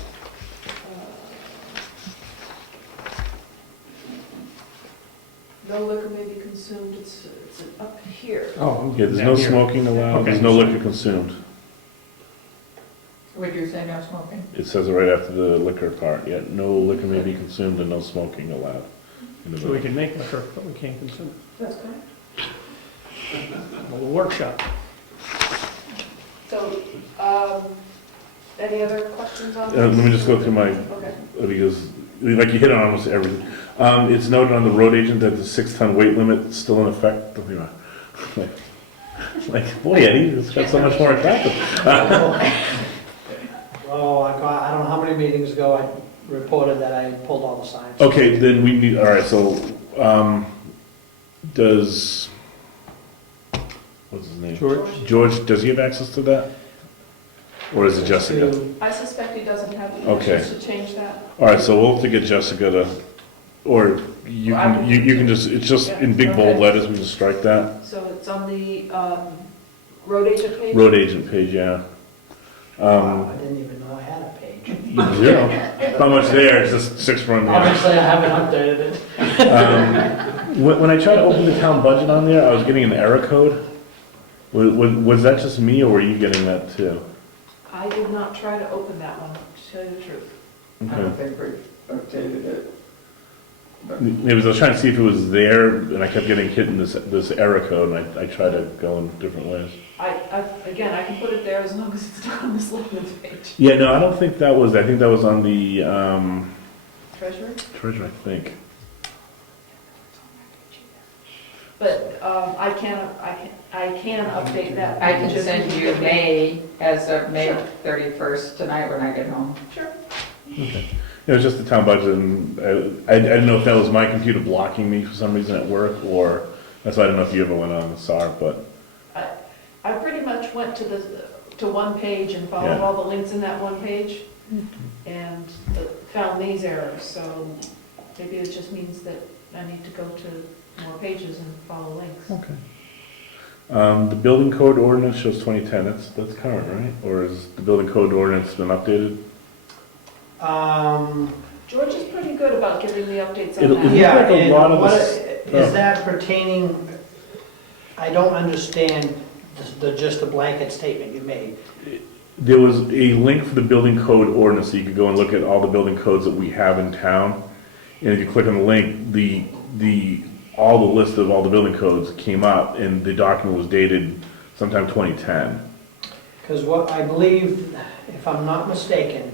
No liquor may be consumed, it's up here. Oh. Yeah, there's no smoking allowed, Okay. there's no liquor consumed. Would you say no smoking? It says it right after the liquor part, yeah, no liquor may be consumed and no smoking allowed. in the So we village. can make liquor, but we can't consume That's correct. it. A little workshop. So, any other questions on this? Let me just go through my, Okay. because, like you hit on almost everything. It's noted on the road agent that the 6-ton weight limit is still in effect. Like, boy, Eddie, it's got so much more attractive. Oh, I don't know how many meetings ago I reported that I had pulled all the signs. Okay, then we need, all right, so, what's his name? George? George, does he have access to that? Or is it Jessica? I suspect he doesn't have the Okay. permissions to change that. All right, so we'll have to get Jessica to, or you can, you can just, it's just in big bold Okay. letters, we just strike that. So it's on the road agent page? Road agent page, yeah. Wow, I didn't even know I had a page. Zero. Not much there, it's just 6 from there. Obviously, I haven't updated it. When I tried to open the town budget on there, I was getting an error code. Was that just me, or were you getting that too? I did not try to open that one, to tell you the truth. I don't Okay. think we updated it. Maybe I was trying to see if it was there, and I kept getting hit in this error code, and I tried to go in different ways. Again, I can put it there as long as it's not on the selectmen's page. Yeah, no, I don't think that was, I think that was on the Treasurer? treasure, I think. But I can update that. I can page if send need you be. May, as of May Sure. 31st tonight when I get home. Sure. It was just the town budget, and I didn't know if that was my computer blocking me for some reason at work, or, that's why I don't know if you ever went on and saw it, but, I pretty much went to one page and followed Yeah. all the links in that one page and found these errors, so maybe it just means that I need to go to more pages and follow links. okay. The building code ordinance shows 2010, that's current, right? Or is the building code ordinance been updated? George is pretty good about giving the updates on It'll- that. it'll- Yeah, like a and lot of what, this is stuff. that pertaining, I don't understand just the blanket statement you made. There was a link for the building code ordinance, so you could go and look at all the building codes that we have in town. And if you click on the link, all the list of all the building codes came up, and the document was dated sometime 2010. Because what I believe, if I'm not mistaken,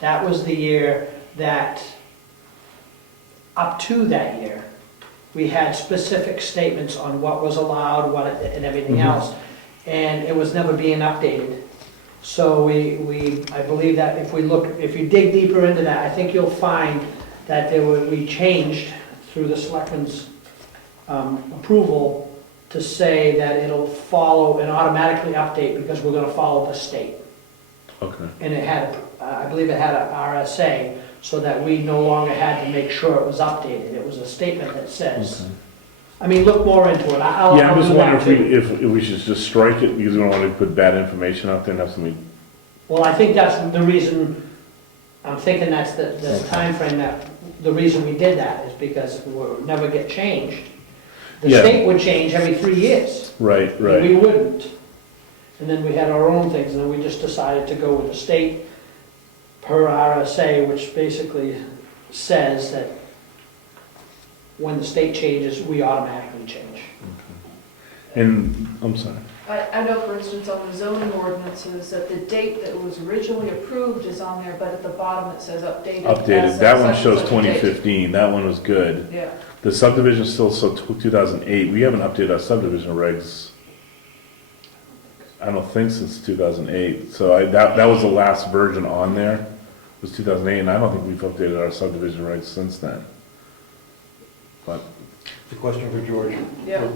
that was the year that, up to that year, we had specific statements on what was allowed, and everything Mhm. else, and it was never being updated. So I believe that if you dig deeper into that, I think you'll find that we changed through the selectmen's approval to say that it'll follow and automatically update because we're gonna follow the state. Okay. And it had, I believe it had a RSA, so that we no longer had to make sure it was updated. It was a statement that says. I mean, look more into it. I'll Yeah, I'm just do that wondering too. if we should just strike it because we don't want to put bad information out there and have somebody. Well, I think that's the reason, I'm thinking that's the timeframe that, the reason we did that is because it would never get changed. The Yeah. state would change every 3 years. Right, and right. we wouldn't. And then we had our own things, and then we just decided to go with the state per RSA, which basically says that when the state changes, we automatically change. And, I'm sorry. I know, for instance, on the zoning ordinances, that the date that was originally approved is on there, but at the bottom it says updated. Updated, as that of one such shows and such a date. 2015, that one was good. Yeah, The subdivision still so 2008, we haven't updated our subdivision regs, I don't think since 2008. So that was the last version on there, was 2008, and I don't think we've updated our subdivision regs since then. But The question for George. yeah.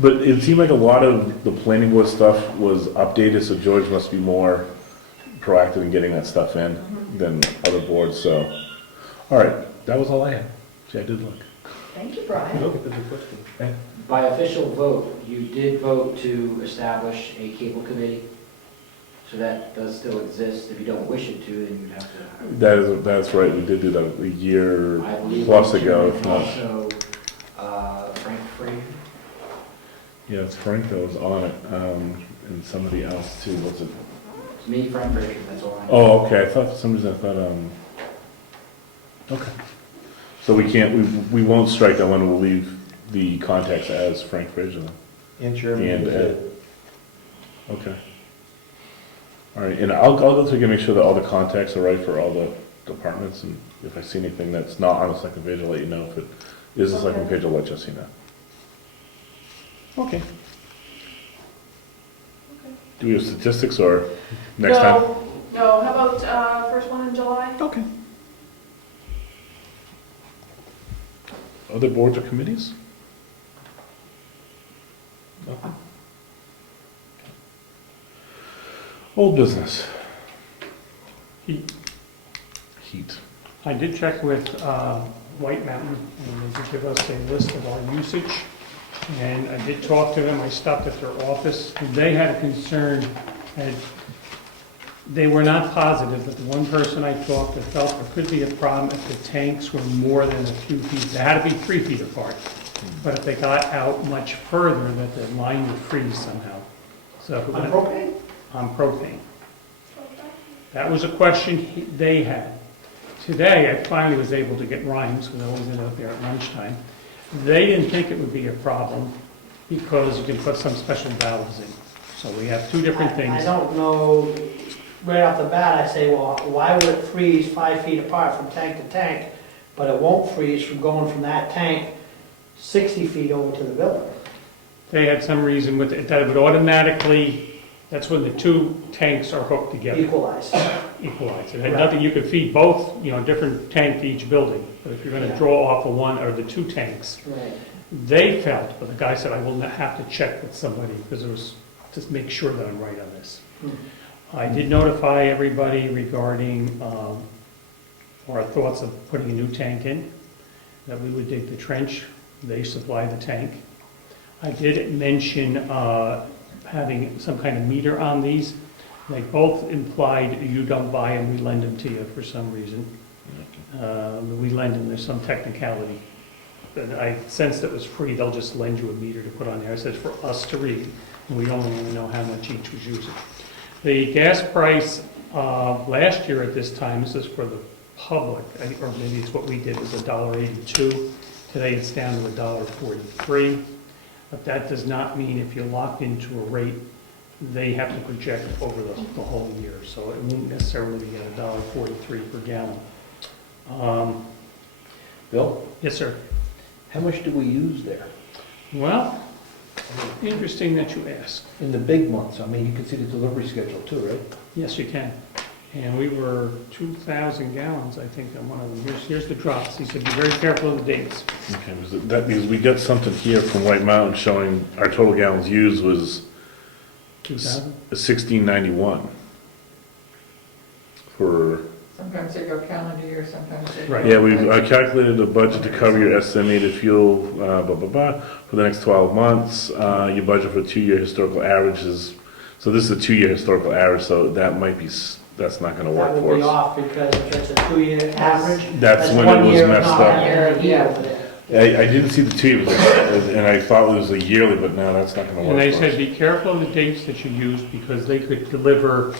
But it seemed like a lot of the planning board stuff was updated, so George must be more proactive in getting that stuff in than other boards, so. All right, that was all I had. See, I did look. Thank you, Brian. By official vote, you did vote to establish a cable committee, so that does still exist. If you don't wish it to, then you'd have to. That's right, we did do that a year I believe plus it's ago, if not. Also, Frank Frazier. Yeah, it's Frank that was on it, and somebody else too, was it? It's me, Frank Frazier, that's all I know. Oh, okay, I thought for some reason, okay. So we can't, we won't strike that one, we'll leave the contacts as Frank Frazier then. And Chairman. And Ed. Okay. All right, and I'll go through and make sure that all the contacts are right for all the departments, and if I see anything that's not on the second page, I'll let you know. If it is the second page, I'll let Jesse know. Okay. Do we have statistics or next time? No, how about first one in July? Okay. Other boards or committees? Nothing. Old business. Heat. Heat. I did check with White Mountain, and they did give us a list of our usage. And I did talk to them, I stopped at their office, and they had a concern that they were not positive, but the one person I talked to felt there could be a problem if the tanks were more than a few feet. They had to be 3 feet apart, but if they got out much further, that the line would freeze somehow. So if we're On gonna- propane? on propane. That was a question they had. Today, I finally was able to get Rhymes, because I always end up there at lunchtime. They didn't think it would be a problem because you can put some special valves in. So we have two different I things. don't know, right off the bat, I say, well, why would it freeze 5 feet apart from tank to tank, but it won't freeze from going from that tank 60 feet over to the building? They had some reason with it, that it would automatically, that's when the two tanks are hooked together, Equalize. equalize. It had Right. nothing, you could feed both, different tank to each building. But if you're gonna Yeah. draw off of one or the two tanks, Right. they felt, but the guy said, I will have to check with somebody, because it was, just make sure that I'm right on this. I did notify everybody regarding our thoughts of putting a new tank in, that we would dig the trench, they supply the tank. I did mention having some kind of meter on these. They both implied you don't buy them, we lend them to you for some reason. We lend them, there's some technicality. But I sensed it was free, they'll just lend you a meter to put on there. I said for us to read, and we only want to know how much each was using. The gas price last year at this time, this is for the public, or maybe it's what we did, was $1.82. Today it's down to $1.43. But that does not mean if you're locked into a rate, they have to project over the whole year. So it won't necessarily be at $1.43 per gallon. Bill, Yes, sir. how much do we use there? Well, interesting that you ask. In the big months, I mean, you can see the delivery schedule too, right? Yes, you can. And we were 2,000 gallons, I think, on one of them. Here's the drops. He said, be very careful of the dates. Okay, that means we got something here from White Mountain showing our total gallons used was 2,000? 1691 for, Some Sometimes they go calendar year, sometimes they. go- Right. Yeah, we've calculated a budget to cover your estimated fuel, for the next 12 months. Your budget for 2-year historical averages, so this is a 2-year historical average, so that might be, that's not gonna work That will for be us. off because if it's a 2-year average. That's when it 1 was year of messed not up. having any heat over there. I didn't see the 2, and I thought it was a yearly, but no, that's not gonna work And they for said, us. be careful of the dates that you use, because they could deliver,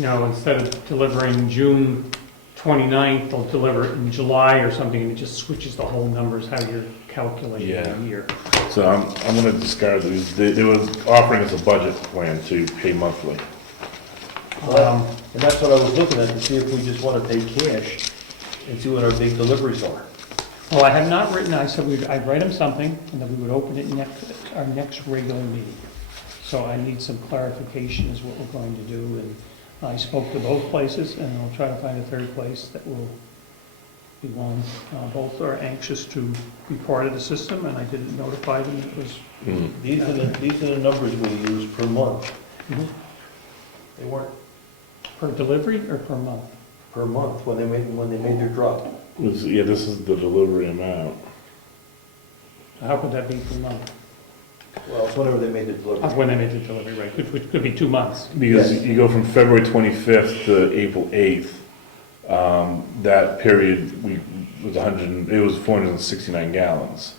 instead of delivering June 29th, they'll deliver it in July or something, and it just switches the whole numbers, how you're calculating Yeah. the year. So I'm gonna discard these. They were offering us a budget plan to pay monthly. And that's what I was looking at, to see if we just want to pay cash and see what our big deliveries are. Well, I have not written, I said I'd write them something, and that we would open it our next regular meeting. So I need some clarification is what we're going to do, and I spoke to both places, and I'll try to find a third place that will be willing. Both are anxious to be part of the system, and I didn't notify them it was. These are the numbers we use per month. Mhm. They weren't Per delivery or per month? per month when they made their drop. Yeah, this is the delivery amount. How could that be per month? Well, it's whenever they made the delivery. When they made the delivery, right, which could be 2 months. Because Yes. you go from February 25th to April 8th, that period, it was 469 gallons.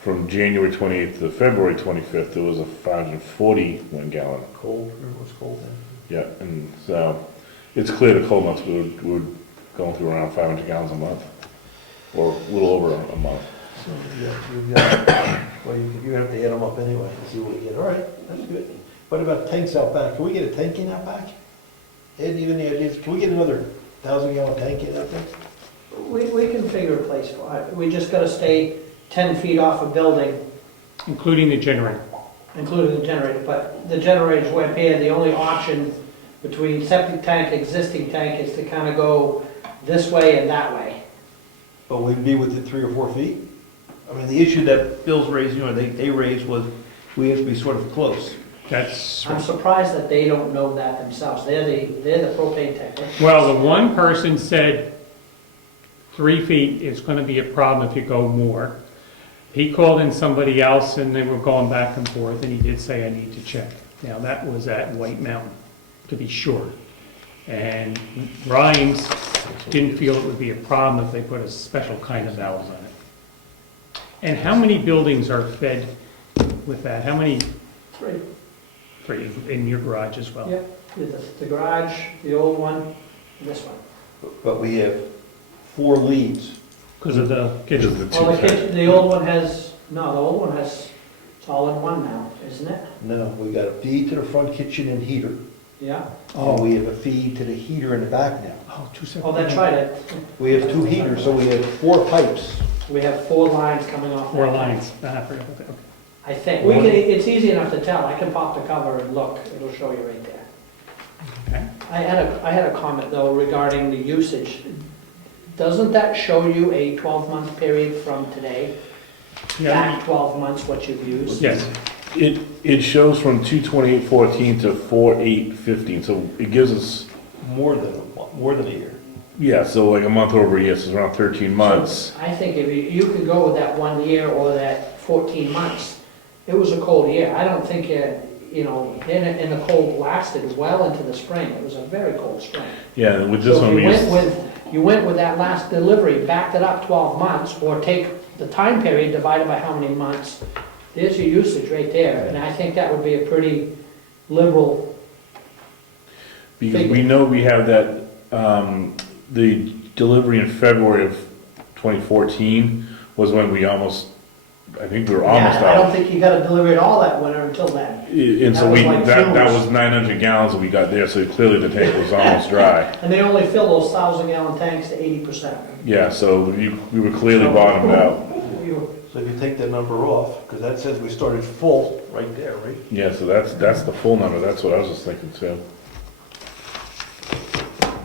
From January 28th to February 25th, it was a 541 gallon. Cold, it was cold then. Yeah, and so, it's clear the cold months, we're going through around 500 gallons a month, or a little over a month. So, you've got, well, you have to add them up anyway and see what you get. All right, that's good. What about tanks out back? Can we get a tank in out back? Ed, even the ideas, can we get another 1,000-gallon tank in out there? We can figure a place for it. We just gotta stay 10 feet off a building, Including the generator. including the generator. But the generators went here, the only option between septic tank, existing tank is to kind of go this way and that way. But we'd be within 3 or 4 feet? I mean, the issue that Bill's raised, they raised was we have to be sort of close. That's, I'm surprised that they don't know that themselves. They're the propane tank. well, the one person said 3 feet is gonna be a problem if you go more. He called in somebody else and they were going back and forth, and he did say, I need to check. Now, that was at White Mountain, to be sure. And Ryan's didn't feel it would be a problem if they put a special kind of valve on it. And how many buildings are fed with that? How many, 3. 3 in your garage as well? Yep, the garage, the old one, and this one. But we have 4 leads. Because of the Because kitchen. the two Well, the tanks. kitchen, the old one has, no, the old one has, it's all in one now, isn't it? No, we got a feed to the front kitchen and heater. Yeah. And we have a feed to the heater in the back now. Oh, 2 separate. Oh, that's right, We have 2 heaters, so we have 4 pipes. we have 4 lines coming off. 4 that. lines. I forgot about that, okay. I think, we can, it's easy enough to tell, I can pop the cover and look, it'll show you right there. Okay. I had a comment though regarding the usage. Doesn't that show you a 12-month period from today? Yeah, Back 12 months what you've used? yes. It shows from 2/28/14 to 4/8/15, so it gives us, More than a year. yeah, so like a month over a year, so it's around 13 months. I think if you could go with that 1 year or that 14 months, it was a cold year. I don't think, and the cold lasted well into the spring. It was a very cold spring. Yeah, and with this So one, if we used, you went with that last delivery, backed it up 12 months, or take the time period divided by how many months, there's your usage right there. And I think that would be a pretty liberal, because we know we have that, the delivery in February of 2014 was when we almost, I think we were almost yeah, I don't out. think you got to deliver it all that winter until then. And so That was like that fumes. was 900 gallons that we got there, so clearly the tank was almost dry. And they only fill those 1,000-gallon tanks to 80%. Yeah, so we were clearly bottomed out. So if you take that number off, because that says we started full right there, right? Yeah, so that's the full number, that's what I was just thinking too.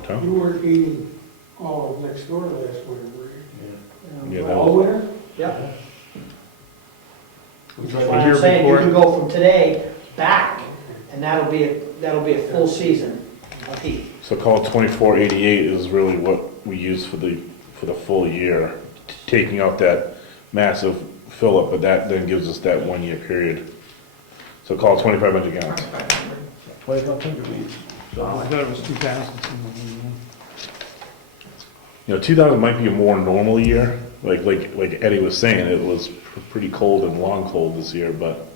Tom? You were eating all of next door last winter, were you? Yeah, that All was, winter? Yeah. We That's tried why to I'm saying you before. can go from today back, and that'll be a full season. of heat. So call it 2488 is really what we use for the full year, taking out that massive fill up, but that then gives us that 1 year period. So call it 2,500 gallons. 2,500 we use. Oh, I thought it was 2,000. You know, 2000 might be a more normal year. Like Eddie was saying, it was pretty cold and long cold this year, but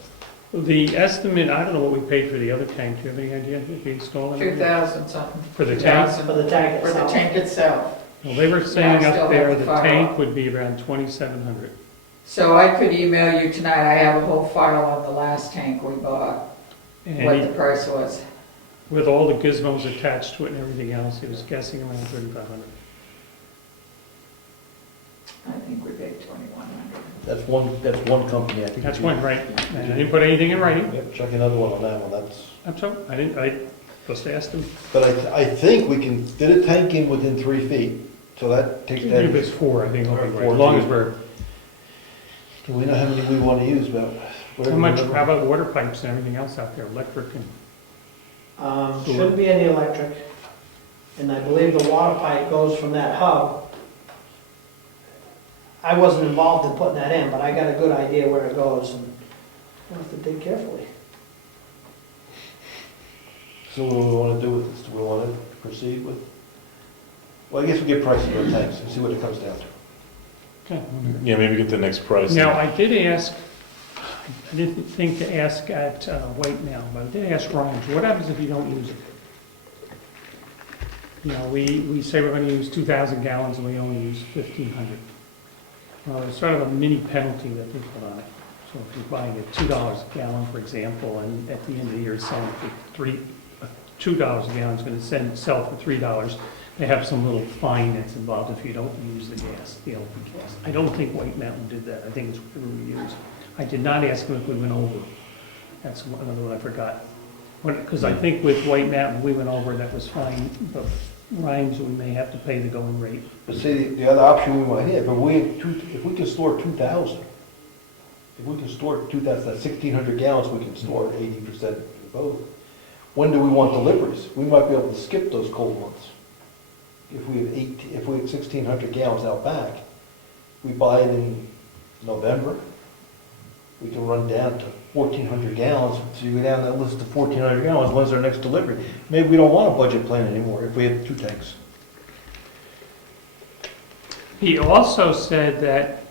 The estimate, I don't know what we paid for the other tank. Do you have any idea if we installed it? 2,000 something. For the tank? 2,000 For the tank For the itself. tank itself. Well, they were saying Yeah, I still up there have the the file. tank would be around 2,700. So I could email you tonight, I have a whole file on the last tank we bought, what the And price was. with all the gizmos attached to it and everything else, he was guessing around 3,500. I think we paid 2,100. That's one company, I think. That's one, right? And I didn't put anything in writing. Yep, check another one on that one, that's. I'm sorry, I just asked him. But I think we can fit a tank in within 3 feet, so that takes that. If it's 4, I think it'll be Or right. 4 As long as feet. we're, Do we know how many we want to use, about? how much, how about water pipes and everything else out there, electric and, Shouldn't be any electric, and I believe the water pipe goes from that hub. I wasn't involved in putting that in, but I got a good idea where it goes, and we'll have to dig carefully. So what do we want to do with this? Do we want to proceed with? Well, I guess we get prices for the tanks and see what it comes down to. okay. yeah, maybe get the next price. Now, I did ask, I didn't think to ask at White now, but I did ask Ryan's, what happens if you don't use it? You know, we say we're gonna use 2,000 gallons and we only use 1,500. Well, there's sort of a mini penalty that they put on it. So if you're buying at $2 a gallon, for example, and at the end of the year it's selling for $2 a gallon, it's gonna sell for $3, they have some little fine that's involved if you don't use the gas, the LP gas. I don't think White Mountain did that, I think it's whatever we used. I did not ask them if we went over. That's another one I forgot. Because I think with White Mountain, we went over, that was fine, but Rhymes, we may have to pay the going rate. But see, the other option we might have, if we can store 2,000, if we can store 2,000, that's 1,600 gallons, we can store 80% of both. When do we want deliveries? We might be able to skip those cold months. If we have 1,600 gallons out back, we buy it in November, we can run down to 1,400 gallons. So you go down that list to 1,400 gallons, when's our next delivery? Maybe we don't want a budget plan anymore if we have 2 tanks. He also said that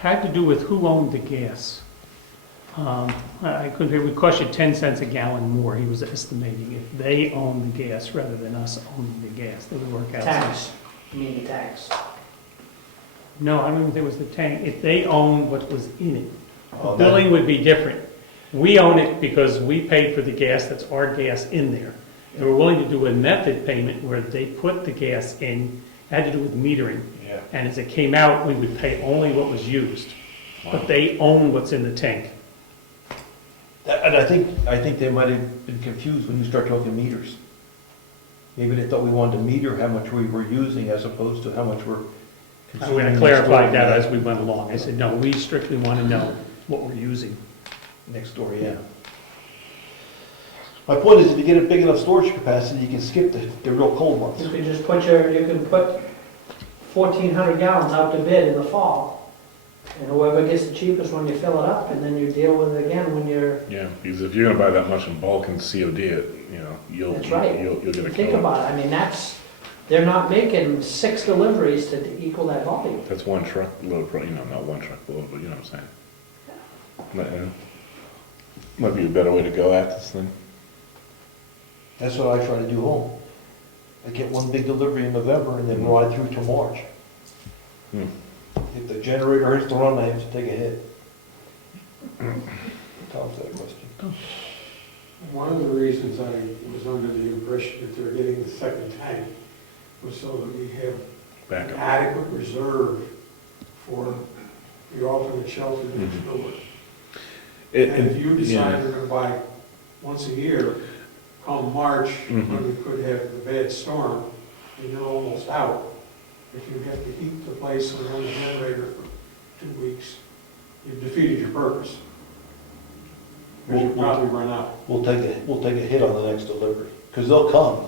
had to do with who owned the gas. I couldn't, it would cost you 10 cents a gallon more, he was estimating, if they owned the gas rather than us owning the gas. That would work out. Tax, you mean the tax. No, I don't even think it was the tank. If they own what was in it, the Oh, that- billing would be different. We own it because we paid for the gas, that's our gas in there. They were willing to do a method payment where they put the gas in, had to do with metering. Yeah. And as it came out, we would pay only what was used. But they own what's in the tank. And I think they might have been confused when you start talking meters. Maybe they thought we wanted to meter how much we were using as opposed to how much we're I consuming. mean, I clarified that as we went along. I said, no, we strictly want to know what we're using. Next door, yeah. My point is, if you get a big enough storage capacity, you can skip the real cold months. You could just you can put 1,400 gallons out to bid in the fall. And whoever gets the cheapest when you fill it up, and then you deal with it again when you're, Yeah, because if you're gonna buy that much in bulk and COD it, you know, you'll that's right. get a Think kill. about it, I mean, they're not making 6 deliveries to equal that volume. That's one truckload, you know, not one truckload, but you know what I'm saying. Might be a better way to go at this thing. That's what I try to do home. I get one big delivery in November and then ride through to March. Hmm. If the generator hits the run, I have to take a hit. Tom's got a question. One of the reasons I was under the impression that they're getting the second tank was so that we have an Backup. adequate reserve for the alternate shelter next door. And if you decide you're gonna buy once a year, come March, when we could have the bad storm, and you're almost out, if you get to heat the place and run the generator for 2 weeks, you've defeated your purpose. Because you probably run out. We'll take a hit on the next delivery. Because they'll come.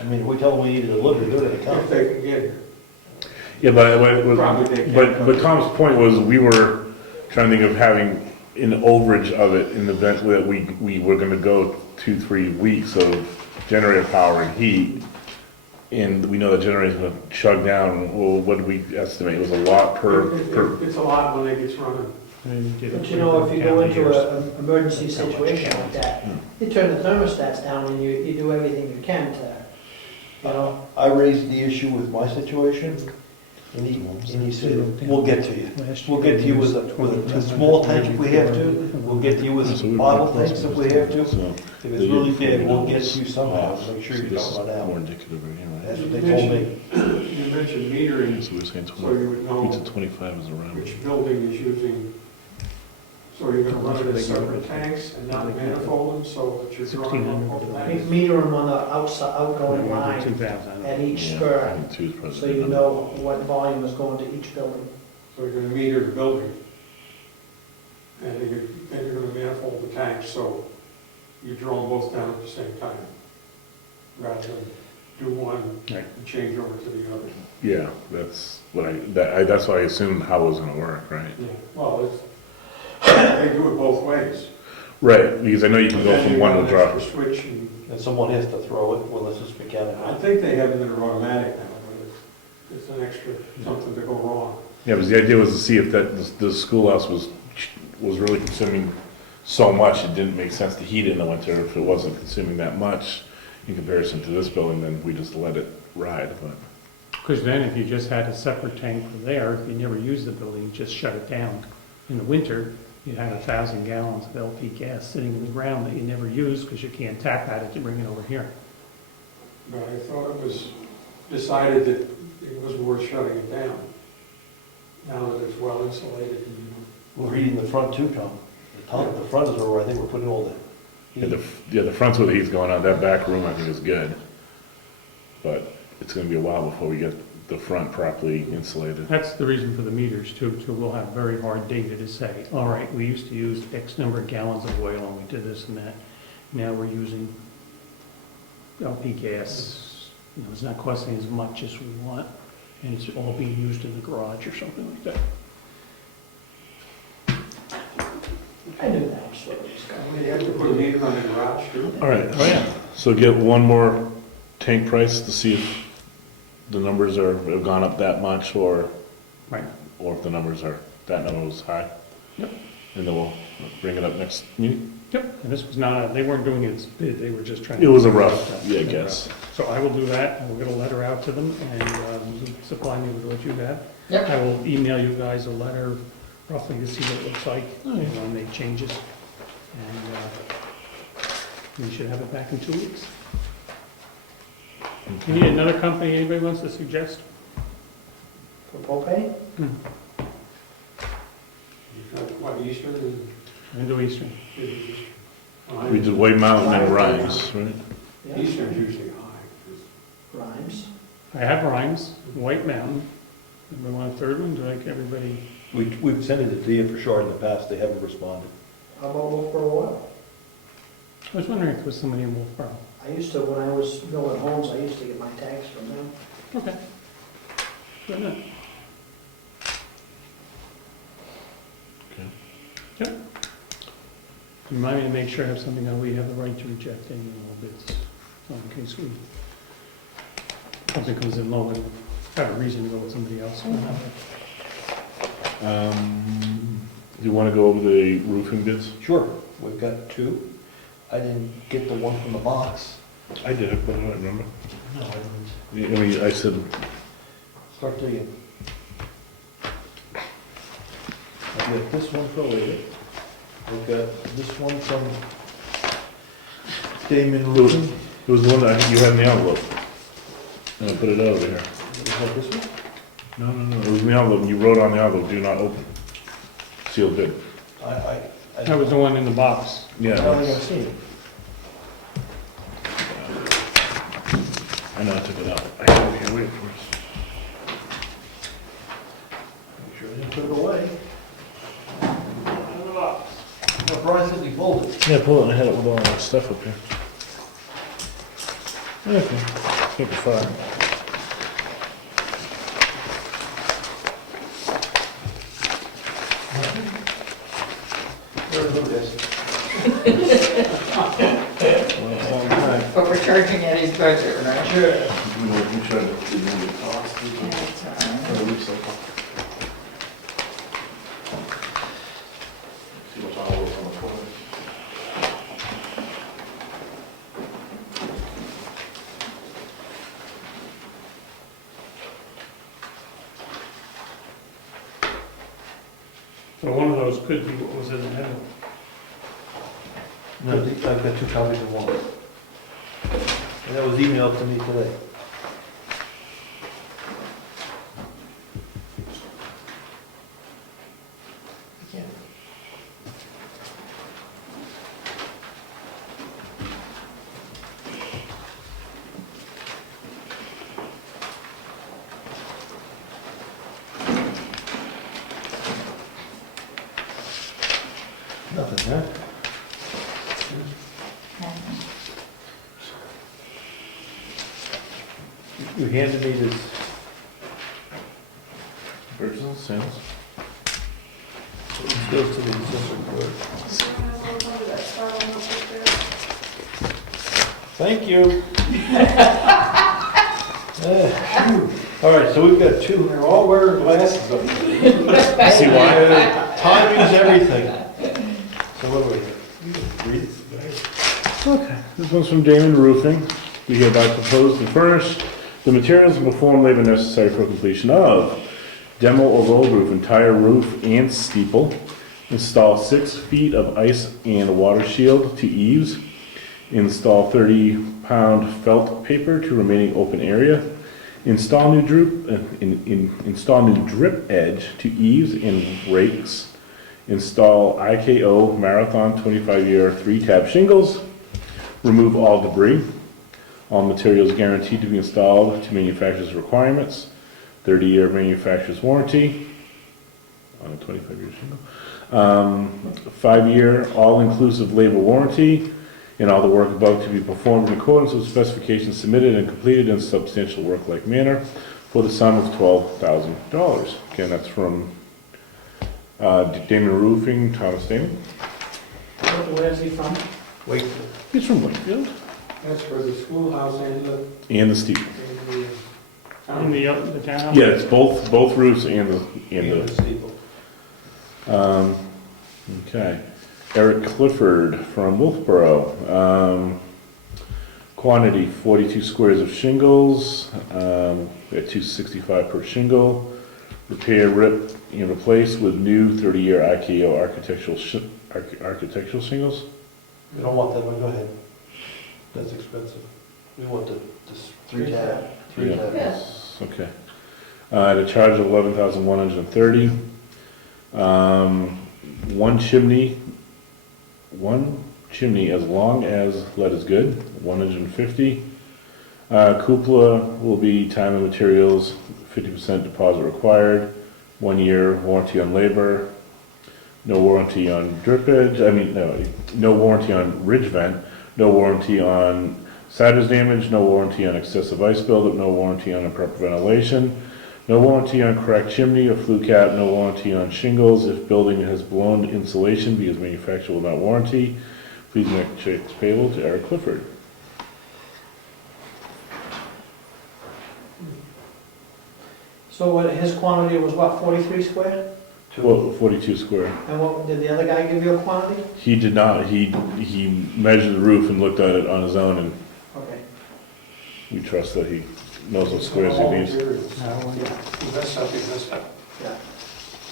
I mean, if we tell them we need a delivery, they're gonna If come. they can get here. Yeah, but, Probably they can't but come. Tom's point was, we were trying to think of having an overage of it in the event that we were gonna go 2-3 weeks of generator power and heat. And we know that generator's gonna chug down, well, what did we estimate? It was a lot per, It's a lot when it gets running. But you know, if you go into an emergency situation like that, you turn the thermostats down and you do everything you can to, you know, I raised the issue with my situation, and he said, we'll get to you. We'll get to you with a small tank if we have to, we'll get to you with some bottle tanks if we have to. So, If it's really bad, we'll get to you somehow, make sure so you this don't run is more out. indicative right here, right? That's what they told me. You mentioned metering, So we're saying so you would know 20, 25 is around. which building is using, so you're gonna run it as separate tanks and not manifold them, so that you're drawing on both tanks. meter them on the outside, outgoing line 2,000. at each Yeah, I spur, think two is probably so the you number. know what volume is going to each building. So you're gonna meter the building. And then you're gonna manifold the tanks, so you draw them both down at the same time, rather than do one Right. and change over to the other. Yeah, that's what that's what I assumed how it was gonna work, right? Yeah, well, they do it both ways. Right, because I know you can go Then from you one got to an drop. extra switch, and And someone has to throw it, well, this is I mechanical. think they have them that are automatic now, but it's an extra, something to go wrong. Yeah, because the idea was to see if the schoolhouse was really consuming so much, it didn't make sense to heat it in the winter. If it wasn't consuming that much in comparison to this building, then we just let it ride, but. Because then if you just had a separate tank for there, if you never used the building, you just shut it down. In the winter, you'd have 1,000 gallons of LP gas sitting in the ground that you never use because you can't tap at it to bring it over here. But I thought it was decided that it wasn't worth shutting it down, now that it's well insulated. We're heating the front too, Tom. The front is where I think we're putting all the Yeah, heat. the front's where the heat's going on, that back room I think is good. But it's gonna be a while before we get the front properly insulated. That's the reason for the meters too, so we'll have very hard data to say, all right, we used to use X number of gallons of oil and we did this and that. Now we're using LP gas, you know, it's not costing as much as we want, and it's all being used in the garage or something like that. I knew that was what it was going. We have to put a meter on the garage too. All right, so get one more tank price to see if the numbers have gone up that much, or Right. or if the numbers are, that number was high. Yep. And then we'll bring it up next meeting. Yep, and this was not, they weren't doing it as bid, they were just trying. It was a rough, yeah, I guess. So I will do that, and we'll get a letter out to them, and you supply me with what you have. Yep. I will email you guys a letter roughly to see what it looks like, Oh, yeah. and I'll make changes. And we should have it back in 2 weeks. You need another company anybody wants to suggest? For propane? You've got, what, Eastern and... Into Eastern. We did White Mountain and Rhymes, right? Yeah. Eastern's usually high. Rhymes. I have Rhymes, White Mountain. Anybody want a third one? Do like everybody? We've sent it to you for sure in the past, they haven't responded. How about Wolfboro Oil? I was wondering if there was somebody in Wolfboro. I used to, when I was building homes, I used to get my tags from them. Okay. Good enough. Okay. Yep. Remind me to make sure I have something that we have the right to reject any and all bids, so in case something comes in low, and have a reason to go with somebody else. Do you want to go over the roofing bids? Sure, we've got two. I didn't get the one from the box. I did it, but I don't remember. No, I didn't. I mean, I said, Start digging. I've got this one for later. I've got this one from Damon Roofing. it was the one that I think you had in the envelope. And I put it over here. Is that this one? No, it was in the envelope, and you wrote on the envelope, do not open. Sealed bid. That was the one in the box. Yeah. I don't think I've seen it. I know I took it out. I have it here, wait for us. Make sure I didn't put it away. Well, Brian says he pulled it. Yeah, pull it, and I had it with all that stuff up here. Okay, can't be far. Very good, yes. Well, it's on time. But we're charging Eddie's budget, right? Sure. You tried to do the cost. See what's all over on the corner. So one of those could be what was in the middle. No, I've got 2 copies of one. And that was emailed to me today. Nothing, huh? You handed me this. Purchase and sales. This goes to the assessor clerk. Thank you. All right, so we've got 2, they're all wearing glasses up. See why? Timing's everything. So what do we read? Okay, this one's from Damon Roofing. We hereby propose to furnish the materials and perform labor necessary for completion of demo or roll roof, entire roof and steeple, install 6 feet of ice and water shield to eaves, install 30-pound felt paper to remaining open area, install new install new drip edge to eaves and rakes, install IKO Marathon 25-year 3-tab shingles, remove all debris. All materials guaranteed to be installed to manufacturer's requirements, 30-year manufacturer's warranty on a 25-year shingle, 5-year all-inclusive labor warranty, and all the work above to be performed in accordance with specifications submitted and completed in substantial work-like manner for the sum of $12,000. Again, that's from Damon Roofing, Thomas Damon. Where's he from? Wakefield. He's from Wentworth That's for the schoolhouse and the, and the steeple. In the town? Yeah, it's both roofs and the steeple. Okay. Eric Clifford from Wolfboro. Quantity 42 squares of shingles, at $265 per shingle. Repair, rip, and replace with new 30-year IKO architectural shingles. We don't want that, but go ahead. That's expensive. We want this 3-tab. 3-tab. Yes. Okay. At a charge of $11,130. One chimney as long as lead is good, 150. Cupola will be time and materials, 50% deposit required, 1 year warranty on labor, no warranty on drip edge, no warranty on ridge vent, no warranty on siders damage, no warranty on excessive ice buildup, no warranty on improper ventilation, no warranty on cracked chimney or flue cap, no warranty on shingles if building has blown insulation because manufacturer will not warranty. Please make checks payable to Eric Clifford. So what, his quantity was what, 43 square? Well, 42 square. And what, did the other guy give you a quantity? He did not. He measured the roof and looked at it on his own, and Okay. we trust that he knows what squares he all needs. materials. No, That's something, that's not. Yeah.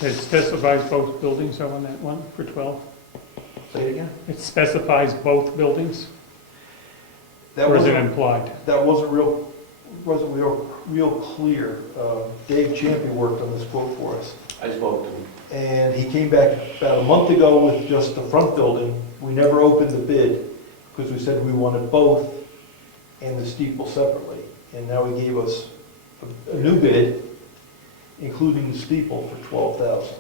it specifies both buildings, so on that one for 12? Say it again? It specifies both buildings? That Or is it wasn't, implied? that wasn't real clear. Dave Champion worked on this quote for us. I spoke to him. And he came back about a month ago with just the front building. We never opened the bid because we said we wanted both and the steeple separately. And now he gave us a new bid, including the steeple, for $12,000.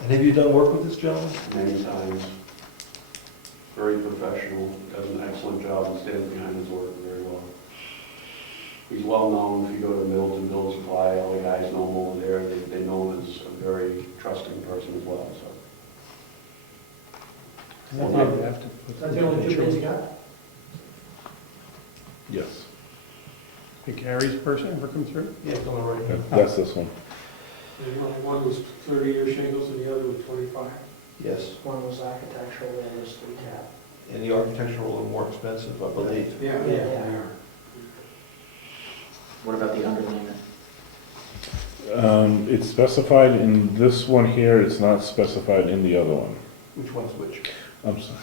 And have you done work with this gentleman? Many times. very professional, does an excellent job and stands behind his work very well. He's well known. If you go to Middleton Build Supply, all the guys know him over there. They know him as a very trusting person as well, so. I think we would have to put That's the only two bids you got? Yes. Did Gary's person ever come through? Yeah, it's on the right. That's this one. The only one was 30-year shingles and the other was 25. Yes, One was architectural, the other was 3-tab. and the architectural a little more expensive, I believe. Yeah, Yeah. they are. What about the underlayment? It's specified in this one here, it's not specified in the other one. Which one's which? I'm sorry.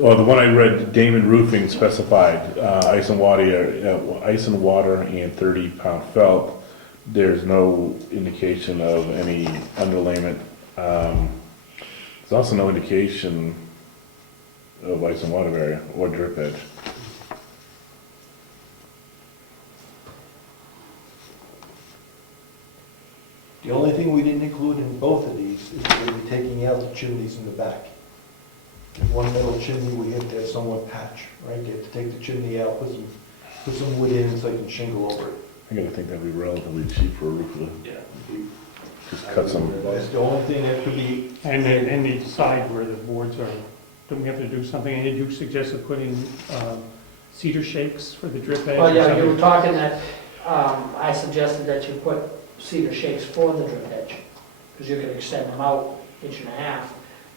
Well, the one I read, Damon Roofing specified, ice and water and 30-pound felt. There's no indication of any underlayment. There's also no indication of ice and water area or drip edge. The only thing we didn't include in both of these is we're gonna be taking out the chimneys in the back. There's one metal chimney, we have to have somewhat patch, right? You have to take the chimney out, put some wood in so you can shingle over it. I gotta think that'd be relatively cheap for a roof to Yeah. just cut some. That's the only thing that could be, And then, and the side where the boards are, don't we have to do something? And you suggested putting cedar shakes for the drip edge? Well, or yeah, you were something? talking that, I suggested that you put cedar shakes for the drip edge, because you could extend them out 1.5 inches.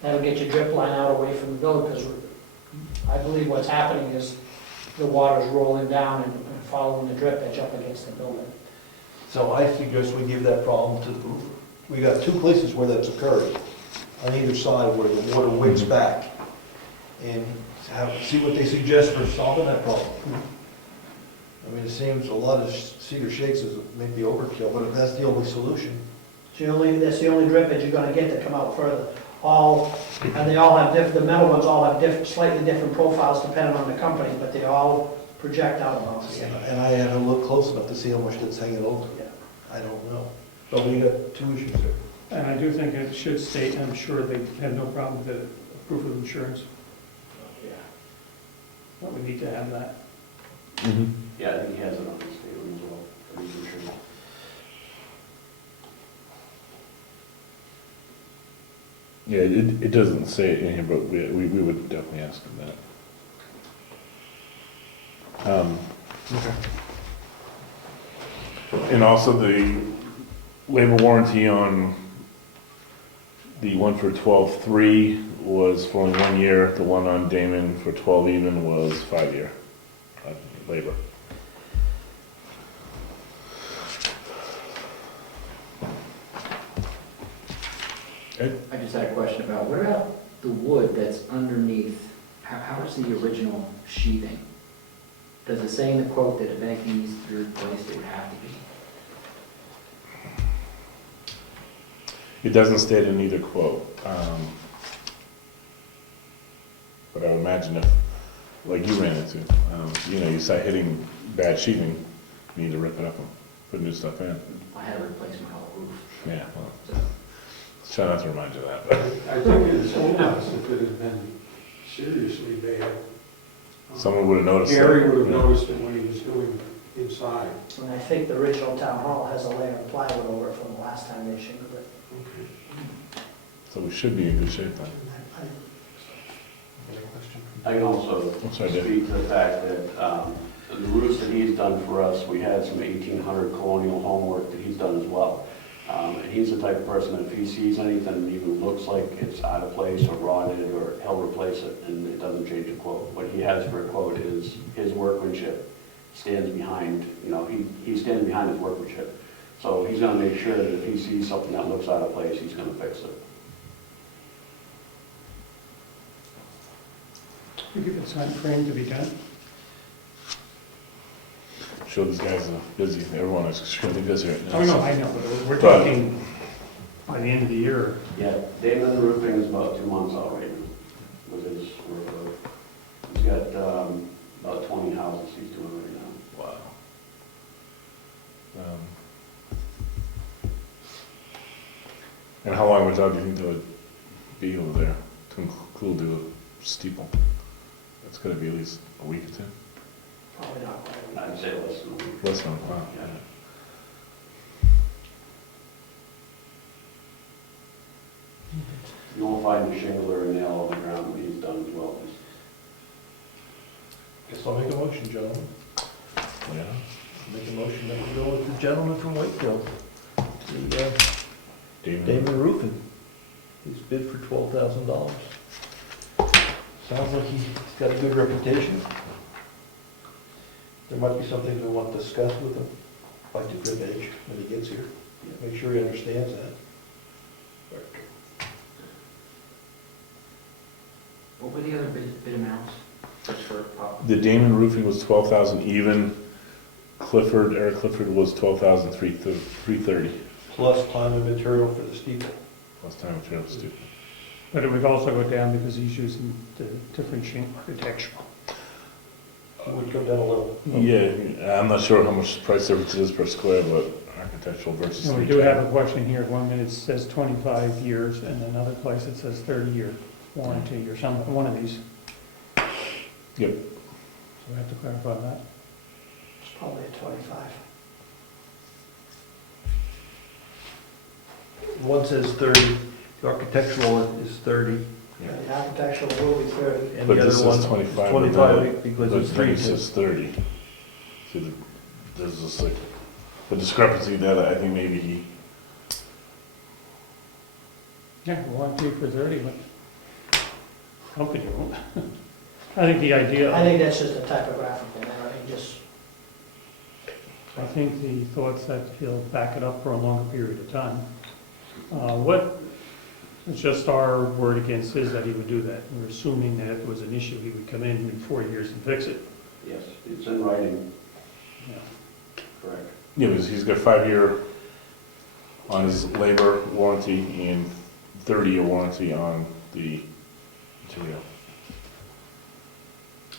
That'll get your drip line out away from the building, because I believe what's happening is the water's rolling down and following the drip edge up against the building. so I suggest we give that problem to the roofer. We got two places where that's occurred, on either side where the water wicks back. And see what they suggest for solving that problem. I mean, it seems a lot of cedar shakes is maybe overkill, but if that's the only solution. That's the only drip edge you're gonna get to come out further. And they all have the metal ones all have slightly different profiles depending on the company, but they all project out about the same. And I haven't looked close enough to see how much that's hanging over. Yeah. I don't know. But we got two issues there. And I do think it should state, I'm sure they have no problem with the proof of insurance, but we need to have that. Yeah, I think he has it on his statement as well, for his insurance. Yeah, it doesn't say it in here, but we would definitely ask him that. And also the labor warranty on the one for 12/3 was for only 1 year. The one on Damon for 12 even was 5 year labor. I just had a question about, what about the wood that's underneath? How is the original sheathing? Does it say in the quote that if anything needs to be replaced, it would have to be? It doesn't state in either quote. But I would imagine if, like you ran into, you start hitting bad sheathing, you need to rip it up and put new stuff in. I had to replace my whole roof. Yeah, well, So, try not to remind you of that, but. I think in his old house, if it had been seriously bad, Someone would have noticed it. Gary would have noticed it when he was doing inside. And I think the original town hall has a layer of plywood over it from the last time they shingled it. Okay. So we should be in good shape then. I can also I'm sorry, Dave. speak to the fact that the roofs that he's done for us, we had some 1800 colonial homework that he's done as well. And he's the type of person, if he sees anything that even looks like it's out of place or rotted, or he'll replace it, and it doesn't change the quote. What he has for a quote is his workmanship stands behind, he stands behind his workmanship. So he's gonna make sure that if he sees something that looks out of place, he's gonna fix it. We give a time frame to be done. Sure, these guys are busy. Everyone is extremely busy right now. Oh, no, I know, but we're But- talking by the end of the year. Yeah, David Roofing is about 2 months out right now with his workload. He's got about 20 houses he's doing right now. Wow. And how long would you think that would be over there to include the steeple? It's gonna be at least a week or two, Probably not quite. I'd say less than a week. less than, wow. Yeah. You won't find a shingle or a nail on the ground when he's done as well. Guess I'll make a motion, gentlemen. Yeah. Make a motion that we go with the gentleman from Wakefield, the Damon, Damon Roofing. He's bid for $12,000. Sounds like he's got a good reputation. There might be some things we want to discuss with him, like the drip edge when he gets here. Make sure he understands that. What were the other bid amounts? Just for pop? the Damon roofing was 12,000 even. Eric Clifford was 12,330. Plus time and material for the steeple. Last time I was stupid. But it would also go down because he's using the different architectural. It would go down a little. Yeah, I'm not sure how much price difference it is per square, but architectural versus. And we do have a question here, one minute it says 25 years, and another place it says 30-year warranty or some, one of these. Yep. So we have to clarify that. It's probably a 25. One says 30, the architectural is 30, The architectural will be 30. and But the this other one says is 25. 25 because But it's then it 3. says 30. See, there's this like, a discrepancy that I think maybe he, Yeah, warranty for 30, but company won't. I think the idea, I think that's just a typographical error, he just, I think the thoughts that he'll back it up for a longer period of time. What, it's just our word against his that he would do that. We're assuming that if it was an issue, he would come in 4 years and fix it. Yes, it's in writing, Yeah. correct. yeah, because he's got 5-year on his labor warranty and 30-year warranty on the material.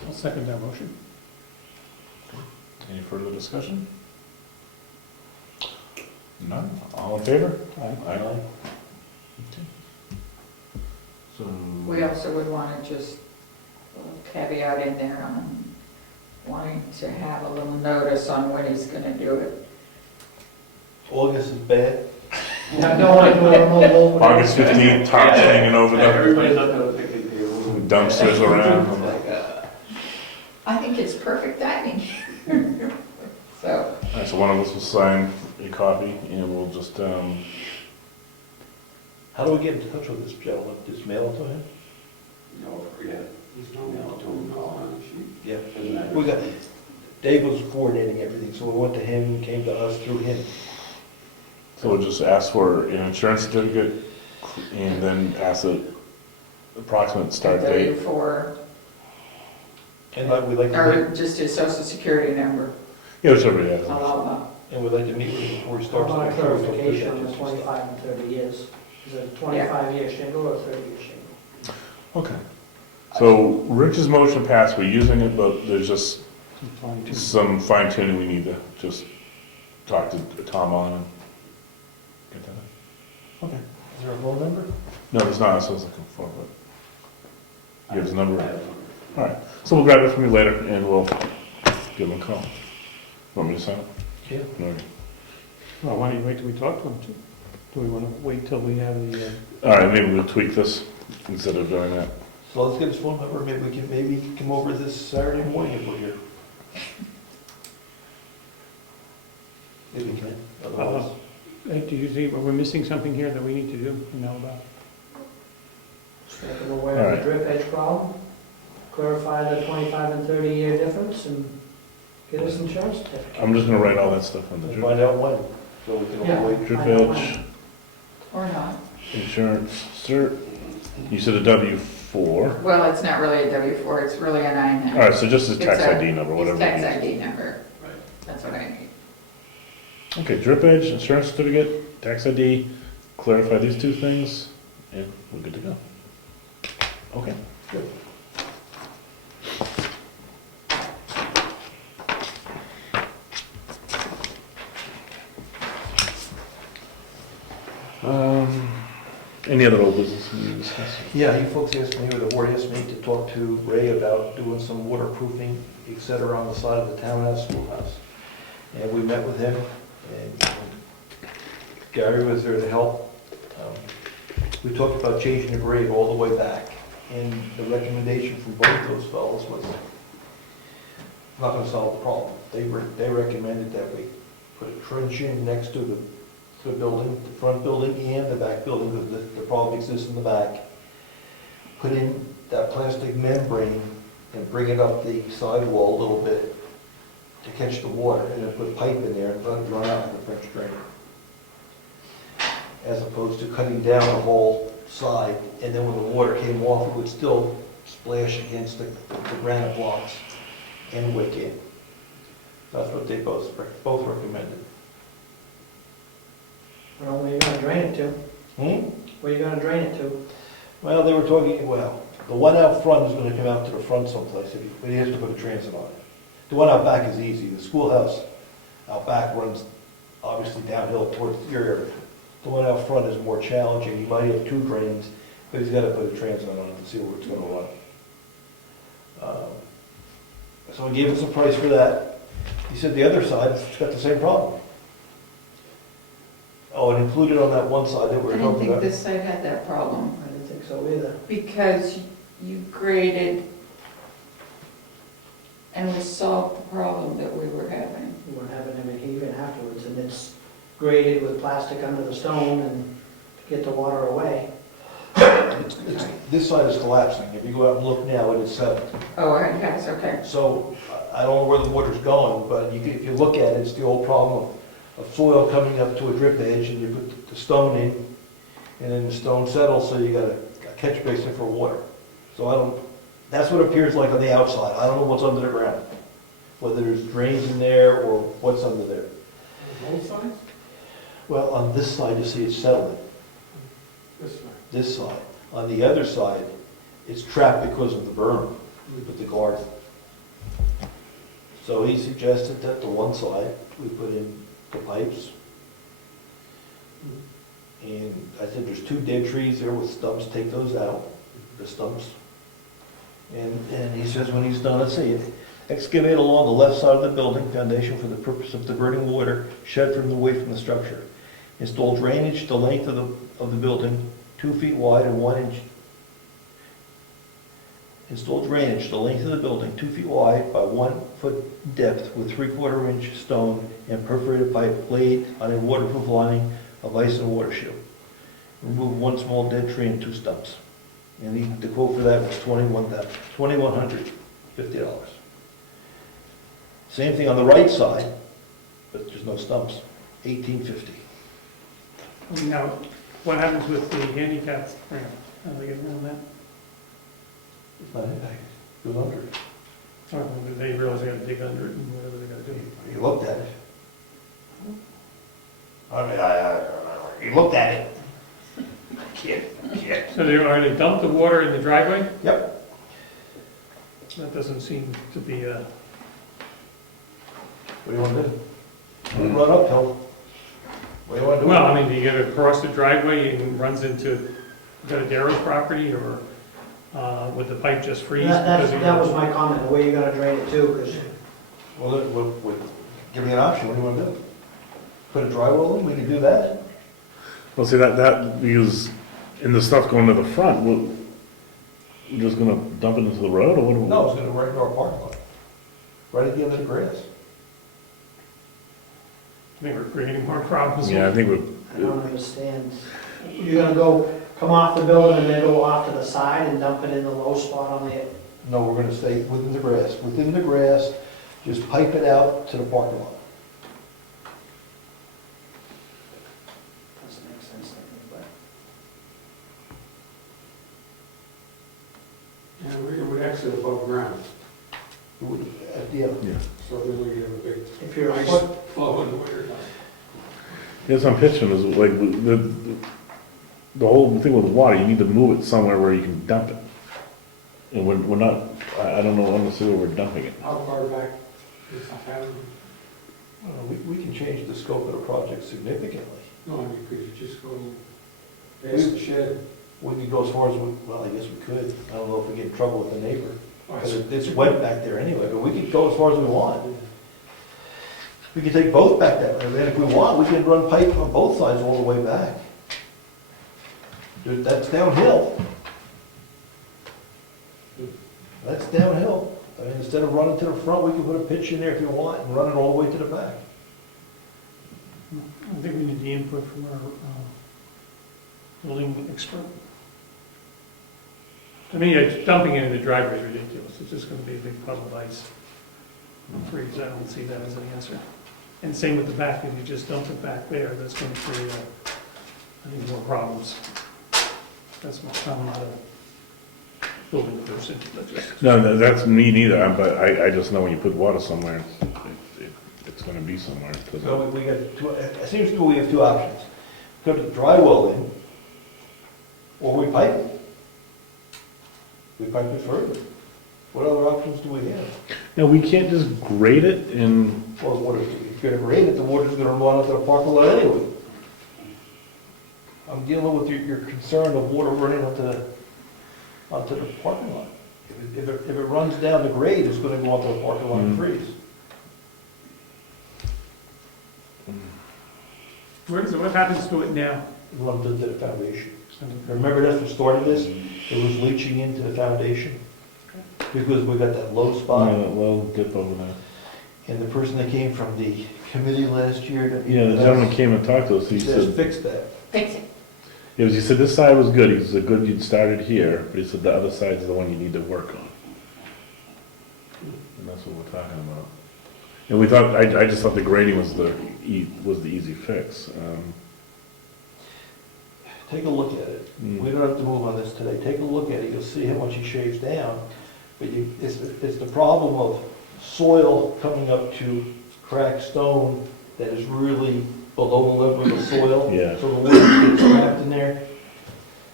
I'll second that motion. Any further discussion? None? All in favor? Aye. Aye. Okay. So. We also would want to just a little caveat in there on wanting to have a little notice on when he's going to do it. August is bad. I don't want to do a mobile. August 15th, tarps hanging over the Everybody's up at a picnic table. dumpsters around. I think it's perfect timing. So, All right, so one of us will sign a copy and we'll just, How do we get in touch with this gentleman? Just mail it to him? You know, yeah, There's no, mail it to him, call him. Yeah. Isn't that? We got, Dave was coordinating everything, so we went to him, came to us through him. so we'll just ask for an insurance certificate and then ask the approximate start date. for, And we'd like to or meet, just his social security number. Yeah, whichever he has. and we'd like to meet with him before he How starts. about to make sure we don't clarification on push the it and stuff. 25 and 30 years? Is it a 25-year shingle or a 30-year shingle? Okay. So Rich's motion passed, we're using it, but there's just Fine, too. some fine tuning we need to just talk to Tom on and get that. Okay. Is there a phone number? No, it's not, that's what I was looking for, but you have his number. I have All right, so we'll grab it from you later and we'll give him a call. Want me to sign it? Yeah. No. Well, why don't you wait till we talk to him too? Do we want to wait till we have the, All right, maybe we'll tweak this instead of doing that. So let's get his phone number, maybe we can come over this Saturday morning if we're here. If we can, otherwise. do you think, we're missing something here that we need to do, you know about? Make them aware of the drip edge problem, clarify the 25 and 30-year difference, and get us insurance certificate. I'm just gonna write all that stuff on the We'll drip, find out when, so we can Yeah. avoid. drip I know edge, Or not. insurance, cert. You said a W-4. Well, it's not really a W-4, it's really an I-9. All right, so just his tax It's a- ID number, whatever. His tax it ID number, Right. that's what I need. is. Okay, drip edge, insurance certificate, tax ID, clarify these two things, and we're good to go. Okay. Good. Any other old business we need to discuss? Yeah, you folks asked me, or the board asked me to talk to Ray about doing some waterproofing, et cetera, on the side of the townhouse, schoolhouse. And we met with him, and Gary was there to help. We talked about changing the grade all the way back, and the recommendation from both those fellows was not gonna solve the problem. They recommended that we put a trench in next to the building, the front building and the back building, because the problem exists in the back. Put in that plastic membrane and bring it up the sidewall a little bit to catch the water, and then put pipe in there and let it run out like a French drain. As opposed to cutting down the whole side, and then when the water came off, it would still splash against the granite blocks and wick in. That's what they both recommended. Well, where are you gonna drain it to? Where are you gonna drain it to? Well, they were talking, well, the one out front is gonna come out to the front someplace, but he has to put a transit on it. The one out back is easy. The schoolhouse out back runs obviously downhill towards your area. The one out front is more challenging. He might have two drains, but he's gotta put a transit on it to see where it's gonna run. So he gave us a price for that. He said the other side, it's got the same problem. Oh, and included on that one side that we I were didn't talking think about. this side had that problem, I didn't think so either. because you graded and we solved the problem that we were having. You weren't having any even afterwards, and it's graded with plastic under the stone and to get the water away. This side is collapsing. If you go out and look now, it is settled. Oh, yes, okay. So I don't know where the water's going, but if you look at it, it's the old problem of soil coming up to a drip edge, and you put the stone in, and then the stone settles, so you got a catch basin for water. So that's what it appears like on the outside. I don't know what's under the ground, whether there's drains in there or what's under there. Both sides? Well, on this side, you see it's settling, This way. this side. On the other side, it's trapped because of the berm with the guard. So he suggested that the one side, we put in the pipes. And I said, there's two dead trees there with stumps, take those out, the stumps. And he says when he's done, let's see, excavate along the left side of the building foundation for the purpose of diverting water shed from away from the structure. Install drainage the length of the building, 2 feet wide and 1 inch. Install drainage the length of the building, 2 feet wide by 1 foot depth with 3/4 inch stone and perforated pipe laid on a waterproof lining of ice and water shield. Remove 1 small dead tree and 2 stumps. And the quote for that was $2,150. Same thing on the right side, but there's no stumps, $1,850. Now, what happens with the handicap ramp? How do they get around that? It's not impacted, it goes under it. Or do they realize they gotta dig under it and whatever they gotta do? You looked at it. I mean, you looked at it. Kid. So are they dump the water in the driveway? Yep. That doesn't seem to be a, What do you want to do? Run uphill. What do you want to do? well, I mean, do you get across the driveway and runs into Darrow's property, or would the pipe just freeze? because of That your- was my comment, where you gonna drain it to, because Well, give me an option, what do you want to do? Put a drywall in, we can do that. Well, see, that, because in the stuff going to the front, we're just gonna dump it into the road, or what? No, it's going to right into our parking lot. Right at the end of the grass. I think we're creating more problems. Yeah, I think I don't understand. You're gonna come off the building and then go off to the side and dump it in the low spot on the, No, we're going to stay within the grass. Within the grass, just pipe it out to the parking lot. doesn't make sense, I think, but. And it would exit above ground, It would- Yeah. Yeah. so then we have a big If you're a ice foot, flow in the winter time. Yes, I'm pitching is like, the whole thing with water, you need to move it somewhere where you can dump it. And we're not, I don't know, honestly, where we're dumping it. How far back is the hazard? We can change the scope of the project significantly. No, I mean, could you just go Past the shed. We could go as far as, well, I guess we could. I don't know if we get in trouble with the neighbor. Because it's wet back there anyway, but we could go as far as we want. We could take both back that way, and then if we want, we can run pipe on both sides all the way back. Dude, that's downhill. That's downhill. I mean, instead of running to the front, we can put a pitch in there if you want and run it all the way to the back. I think we need the input from our building expert. To me, dumping it in the driveway is ridiculous. It's just gonna be a big puddle of ice. I'm afraid I don't see that as an answer. And same with the back, if you just dump it back there, that's gonna create, I think, more problems. That's my, I'm not a building person, but just. No, that's me neither, but I just know when you put water somewhere, it's gonna be somewhere. So we got two, it seems to me we have two options. Put the dry well in, or we pipe it. We pipe it further. What other options do we have? Now, we can't just grate it and, Well, what if you're gonna rain it, the water's gonna run out to the parking lot anyway. I'm dealing with your concern of water running onto the parking lot. If it runs down the grade, it's gonna go onto the parking lot and freeze. What happens to it now? It runs into the foundation. Remember that's what started this? It was leaching into the foundation. Because we got that low spot. well, dip over there. And the person that came from the committee last year. Yeah, the gentleman came and talked to us, He he says, said, fix that. Fix it. he said this side was good, he said, good you'd started here, but he said the other side's the one you need to work on. And that's what we're talking about. And we thought, I just thought the grading was the easy fix. Take a look at it. We don't have to move on this today. Take a look at it. You'll see how much he shaves down. But it's the problem of soil coming up to cracked stone that is really below the level of the soil. Yeah. So the water gets trapped in there.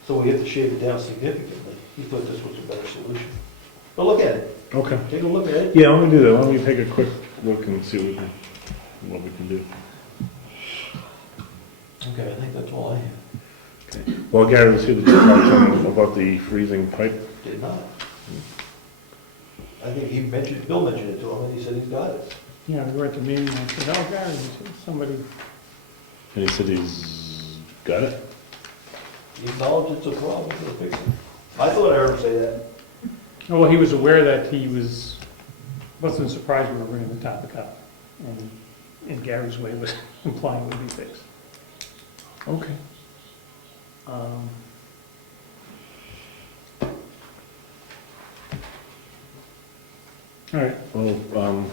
So we have to shave it down significantly. He thought this was a better solution. But look at it. Okay. Take a look at it. Yeah, let me do that, let me take a quick look and see what we can do. Okay, I think that's all I have. Well, Gary, let's hear the talk about the freezing pipe. Did not. I think Bill mentioned it to him, and he said he's got it. Yeah, we were at the meeting, and I said, oh, Gary, he said, somebody, And he said he's got it? He acknowledged it's a problem, he'll fix it. I thought I heard him say that. oh, well, he was aware that wasn't surprised we were bringing the topic up. And in Gary's way was implying it would be fixed. Okay. All right, well,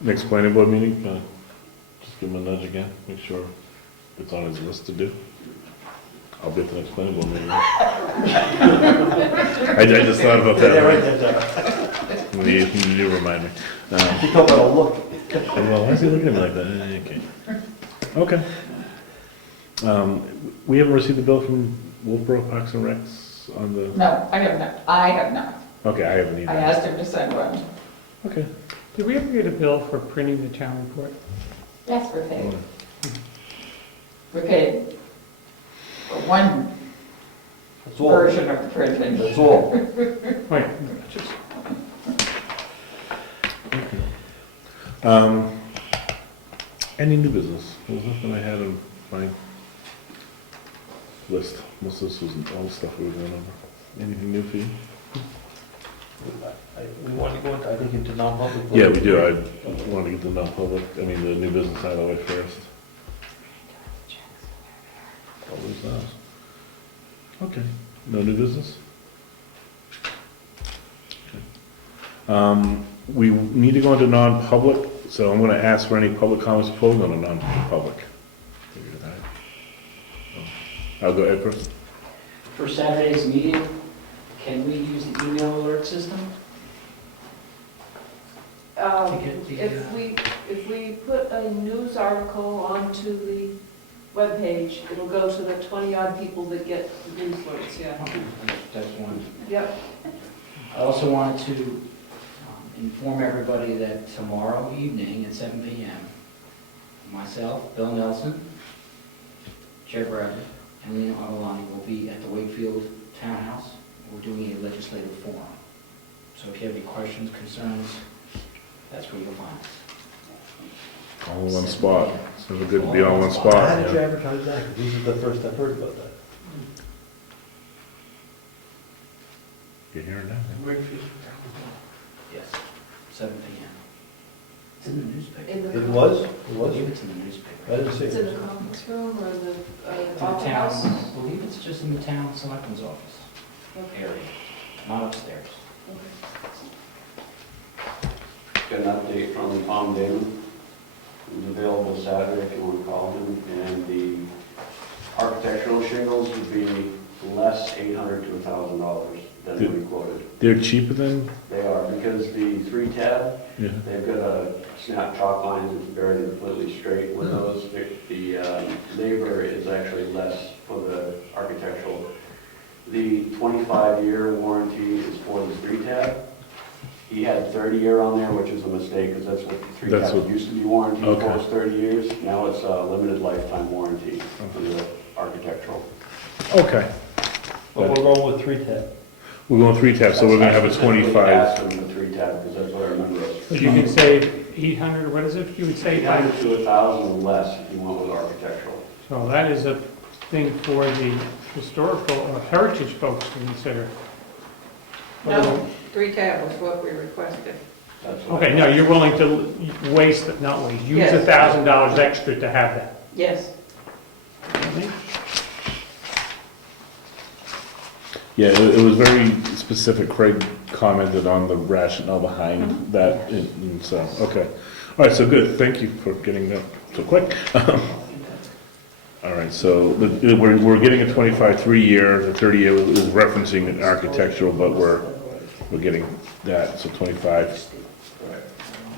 next planning board meeting, just give him a nudge again, make sure it's on his list to do. I'll be at the next planning board meeting. I just thought about that. Yeah, write that down. You remind me. He told me to look. Well, why is he looking at me like that? Okay. Okay. We haven't received the bill from Wolfboro Parks and Recs on the, No, I have not. I have not. okay, I haven't either. I asked him to send one. Okay. Did we ever get a bill for printing the town report? Yes, we're paid. We're paid for one That's all. version of the printing. That's all. Wait, just, Any new business? There was nothing I had on my list. Most of this was all the stuff we were going over. Anything new for you? We want to go into, I think, into non-public. Yeah, we do. I want to get the non-public, the new business out of the way first. Always does. Okay, no new business? Okay. We need to go into non-public, so I'm gonna ask for any public comments before we go into non-public. I'll go Ed first. For Saturday's meeting, can we use the email alert system? If we put a news article onto the webpage, it'll go to the 20-odd people that get the news alerts, yeah. That's one. Yep. I also wanted to inform everybody that tomorrow evening at 7 p.m., myself, Bill Nelson, Chair Bradley, and Lean Avalon will be at the Wakefield Townhouse. We're doing a legislative forum. So if you have any questions, concerns, that's where you'll find us. All in one spot. It's never good to be all in one How spot. did you yeah. advertise that? 'Cause this is the first I've heard about that. You're hearing that? Yes, 7 p.m. It's in the newspaper. In the- It was? It I was? believe it's in the newspaper. I didn't see It's in it. the conference room or the It's in the Opera House? town, I believe it's just in the town selectman's office Okay. area, not upstairs. Got an update from Tom Damon. He's available Saturday if you want to call him. And the architectural shingles would be less $800 to $1,000 than we quoted. They're cheaper than, They are, because the 3-tab, yeah. they've got a snap chalk lines, it's very completely straight. With those, the labor is actually less for the architectural. The 25-year warranty is for the 3-tab. He had 30-year on there, which is a mistake, because that's what the That's 3-tab what- used to be warranted for, Okay. was 30 years. Now it's a limited lifetime warranty for the architectural. Okay. But we're going with 310. We're going 3-tab, so we're gonna have a specifically 25. asked him for 3-tab, because that's what I remember. But you could save 800, what is it? You would save 800 to 1,000 less if you went with architectural. So that is a thing for the historical or heritage folks to consider. No, 3-tab was what we requested. That's what Okay, no, you're willing to waste, not waste, use Yes. $1,000 extra to have that. Yes. Yeah, it was very specific. Craig commented on the rationale behind that, and so, okay. All right, so good, thank you for getting that so quick. All right, so we're getting a 25 3-year, the 30-year is referencing an architectural, but we're getting that, so 25.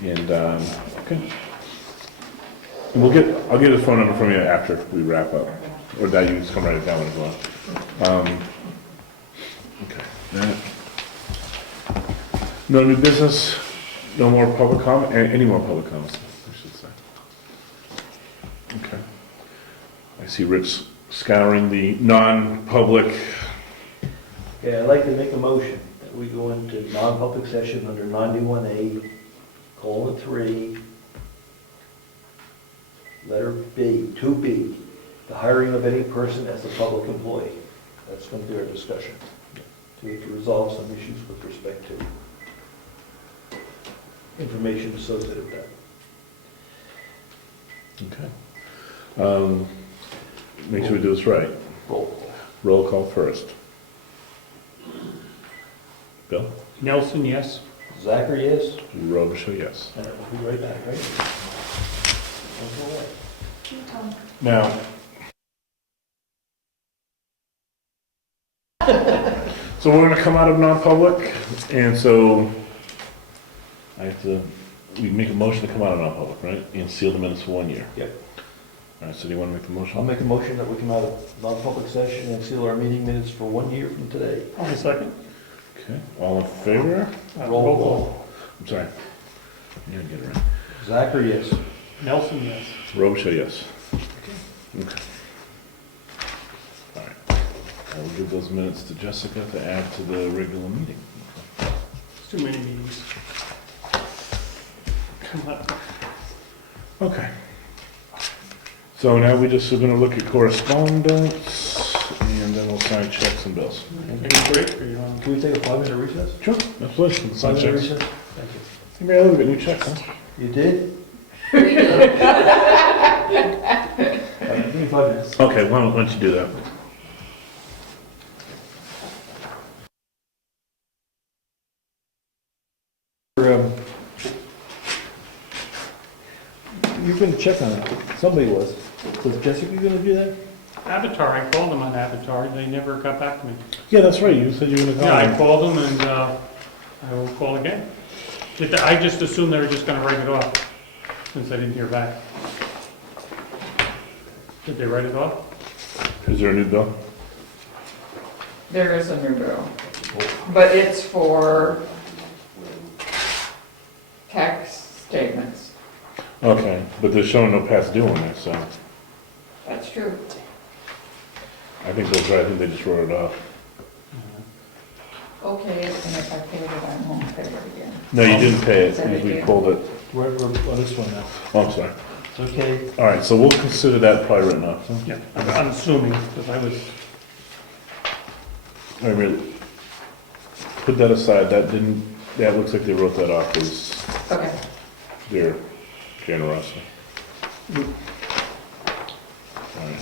And, okay. And I'll get his phone number from you after we wrap up, or that you just come write it down as well. Okay, that. No new business, no more public comment, any more public comments, I should say. Okay. I see Rich scouring the non-public. Okay, I'd like to make a motion that we go into non-public session under 91A:3, letter B, 2B, the hiring of any person as a public employee. That's going to be our discussion, to resolve some issues with respect to information associated with that. Okay. Make sure we do this right. Roll call. Roll call first. Bill? Nelson, yes? Zachary, yes? Robichaud, yes. And we'll be right back, right? Don't go away. Now. So we're gonna come out of non-public, and so we make a motion to come out of non-public, right? And seal the minutes for 1 year. Yep. All right, so do you wanna make the motion? I'll make a motion that we come out of non-public session and seal our meeting minutes for 1 year from today. I'll second. Okay, all in favor? Roll call. I'm sorry. Yeah, get it right. Zachary, yes. Nelson, yes. Robichaud, yes. Okay. All right. I will give those minutes to Jessica to add to the regular meeting. It's too many meetings. Come on. Okay. So now we're gonna look at correspondence, and then we'll sign checks and bills. Take a break, or you want? Can we take a 5-minute recess? Sure, absolutely. Sign 5-minute checks. recess? Thank you. Hey, Mary Lou, we got new checks, huh? You did? We do. Give me 5 minutes. Okay, why don't you do that? You're gonna check on it. Somebody was. Was Jessica gonna do that? Avatar, I called them on Avatar, they never got back to me. Yeah, that's right, you said you were gonna Yeah, I call. called them and, I will call again. I just assumed they were just gonna write it off, since I didn't hear back. Did they write it off? Is there a new bill? There is a new bill, but it's for tax statements. Okay, but they're showing no past due on there, so. That's true. I think those, I think they just wrote it off. Okay, and if I paid it, I won't pay it again. No, you didn't pay it, Said I we did. pulled it. We're on this one now. Oh, I'm sorry. It's okay. All right, so we'll consider that probably written off. Huh? Yeah, I'm assuming, because I was, I mean, put that aside, that didn't, that looks like they wrote that off as Okay, their generosity. All right,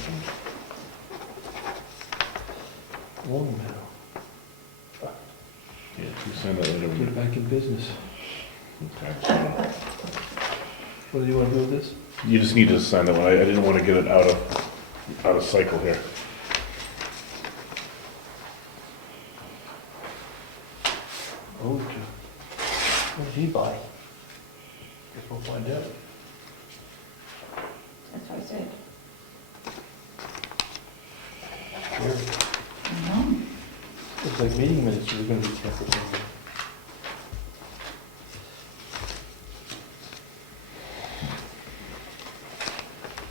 Long now. yeah, you sign that later. Get back in business. Okay, so What do you want to do with this? you just need to sign that one, I didn't want to get it out of cycle here. Oh, what did he buy? Guess we'll find out. that's what I said. Here. Mhm. Looks like meeting minutes are gonna be 10%.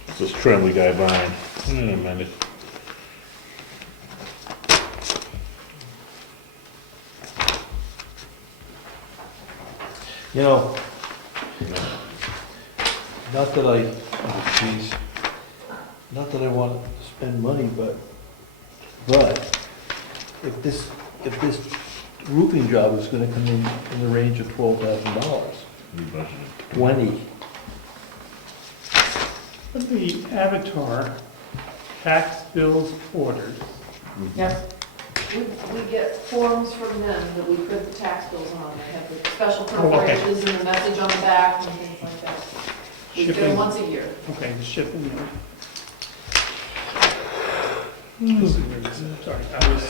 It's this Tremblay guy buying. Wait a minute. You know, not that I, oh geez, not that I want to spend money, but if this roofing job is gonna come in the range of $12,000, We budgeted. 20, the Avatar tax bills orders. Yep, We get forms from them that we print the tax bills on. They have the special Oh, okay. perforations and the message on the back and things like that. We get them Shipping. once a year. Okay, the shipping. Sorry, I was,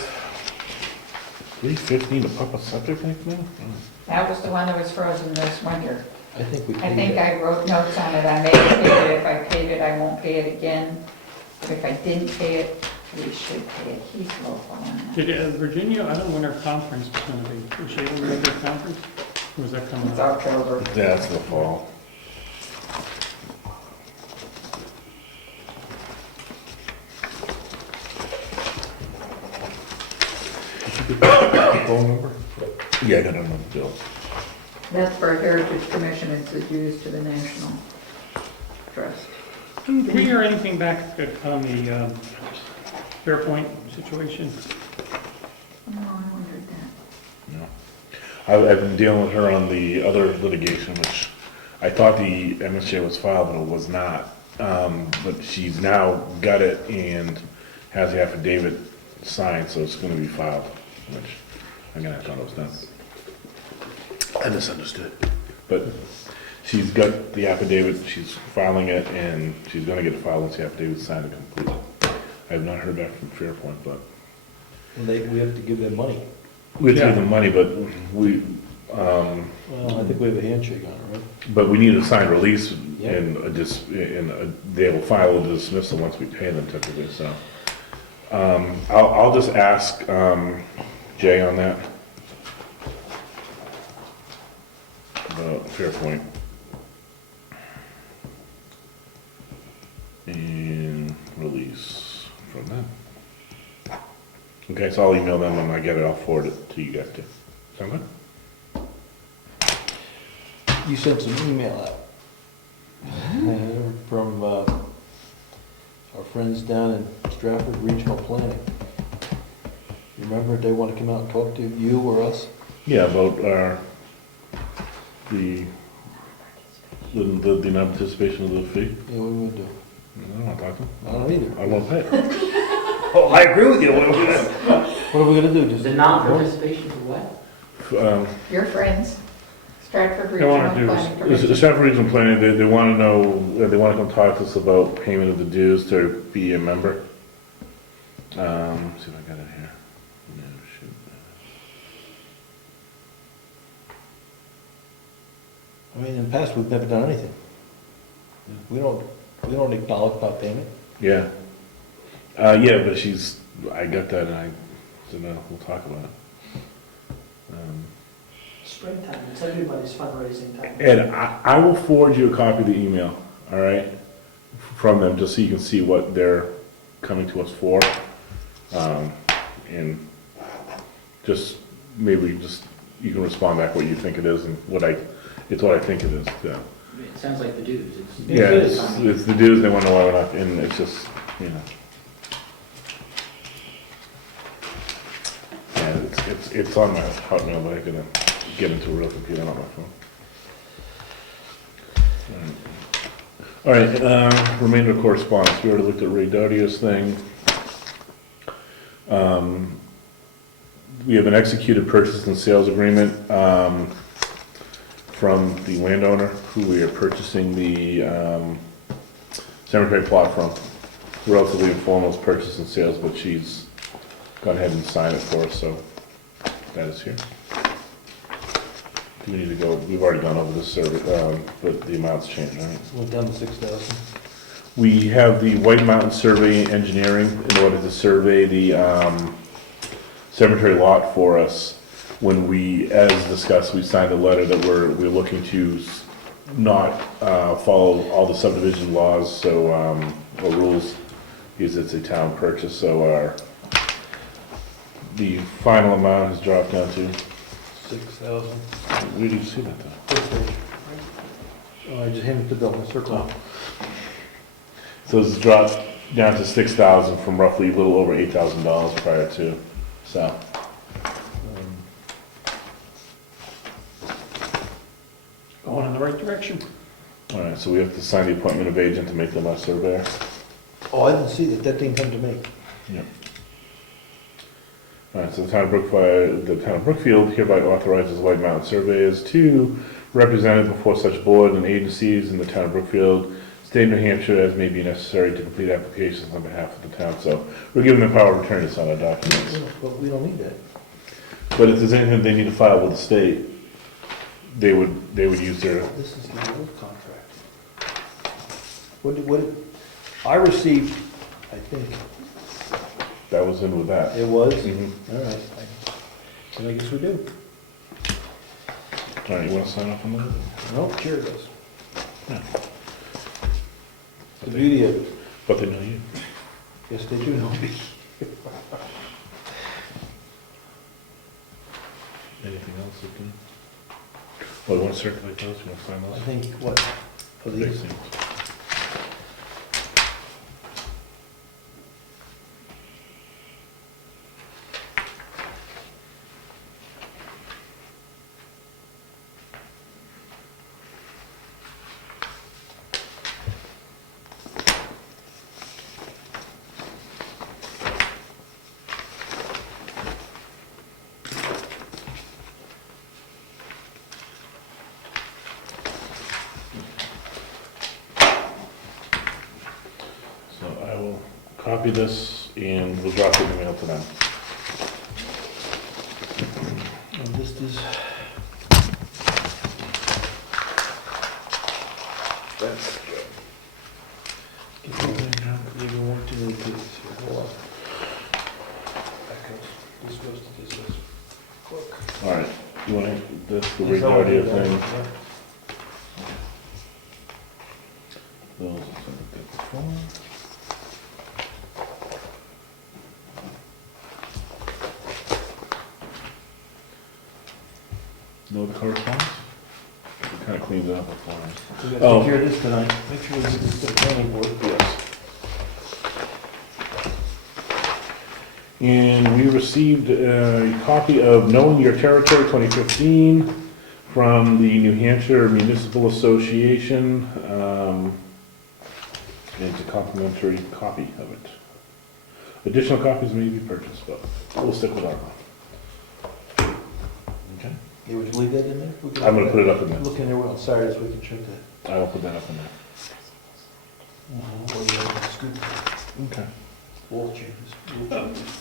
315 to pump a septic tank now? that was the one that was frozen this winter. I think we I paid think that. I wrote notes on it, I may have paid it, if I paid it, I won't pay it again. But if I didn't pay it, we should pay it, he's local on that. did Virginia, I don't know when our conference was gonna be, was she having a regular conference? Or was that coming It's up? October. That's the fall. Did you get the phone number? Yeah, I got another bill. That's for Heritage Commission, it's used to the National Trust. Did we hear anything back on the Fairpoint situation? Oh, I wondered that. No. I've been dealing with her on the other litigation, which I thought the MSJ was filed, but it was not. But she's now got it and has the affidavit signed, so it's gonna be filed, which again, I thought it was done. I misunderstood. But she's got the affidavit, she's filing it, and she's gonna get it filed once the affidavit's signed and complete. I have not heard back from Fairpoint, but And we have to give them money. we have to Yeah. give them money, but we, Well, I think we have a handshake on it, right? but we need a signed release Yeah. and they will file a dismissal once we pay them typically, so. I'll just ask, Jay on that. About Fairpoint. And release from them. Okay, so I'll email them when I get it, I'll forward it to you guys too. Sound good? You sent some email out from our friends down in Stratford Regional Planning. You remember they want to come out and talk to you or us? Yeah, about the non-participation of the fee. Yeah, what are we gonna do? I don't want to talk to them. I don't either. I won't pay. Oh, I agree with you. What are we gonna do? Just The non-participation for what? Your friends, Stratford They Regional wanna do Planning The Commission. Stratford Regional Planning, they want to know, they want to come talk to us about payment of the dues to be a member. Let's see if I got it here. No, shoot. I mean, in the past, we've never done anything. We don't acknowledge not payment. Yeah. Yeah, but I got that and I said, no, we'll talk about it. Springtime, it's everybody's fundraising time. Ed, I will forward you a copy of the email, all right, from them, just so you can see what they're coming to us for. And just, maybe just, you can respond back what you think it is and it's what I think it is, yeah. It sounds like the dues. Yeah, it's the dues, they wanna know why we're not, and it's just, you know. And it's on my Hotmail, but I gotta get into a real computer, not my phone. All right, remainder of correspondence, we already looked at Ray Dardio's thing. We have an executed purchase and sales agreement, from the landowner who we are purchasing the, cemetery plot from. Relatively informal purchase and sales, but she's gone ahead and signed it for us, so that is here. Do we need to go, we've already gone over this survey, but the amount's changed, right? Went down to 6,000. We have the White Mountain Survey Engineering in order to survey the cemetery lot for us. When we, as discussed, we signed a letter that we're looking to not follow all the subdivision laws, so, or rules, because it's a town purchase, so the final amount has dropped down to, 6,000. where do you see that though? Oh, I just handed the bill, I circled. So it's dropped down to 6,000 from roughly a little over $8,000 prior to, so. Going in the right direction. All right, so we have to sign the appointment of agent to make them our surveyor. Oh, I didn't see that, that didn't come to me. Yep. All right, so the town of Brookfield hereby authorizes White Mountain Surveyors to represent before such board and agencies in the town of Brookfield, state of New Hampshire, as may be necessary to complete applications on behalf of the town. So we're giving them power of attorney to sign our documents. But we don't need that. But if there's anything they need to file with the state, they would use their, This is the old contract. I received, I think, that was in with that. it was? Mhm. All right. Then I guess we do. All right, you want to sign off on that? Nope, sure it does. Yeah. The beauty of it. But they know you. Yes, they do know me. Anything else you can? Well, you want to circulate those, you want to sign I those? think, what, for Big these? things. So I will copy this and we'll drop it in the mail to them. And this is. That's good. You don't want too many pages here, hold on. This goes to this, look. All right, you want this, the That's all I radio need, thing? yeah. Those, I'll send it before. No other correspondence? It kind of cleans it up before. We gotta Oh. take care of this tonight. Make sure we get this to the planning board. Yes. And we received a copy of Knowing Your Territory 2015 from the New Hampshire Municipal Association. It's a complimentary copy of it. Additional copies may be purchased, but we'll stick with our one. Okay. Yeah, would you leave that in there? We can I'm gonna put it up in there. Look in there on Saturday so we can check that. I will put that up in there. Well, yeah, that's good. Okay. Wall changes.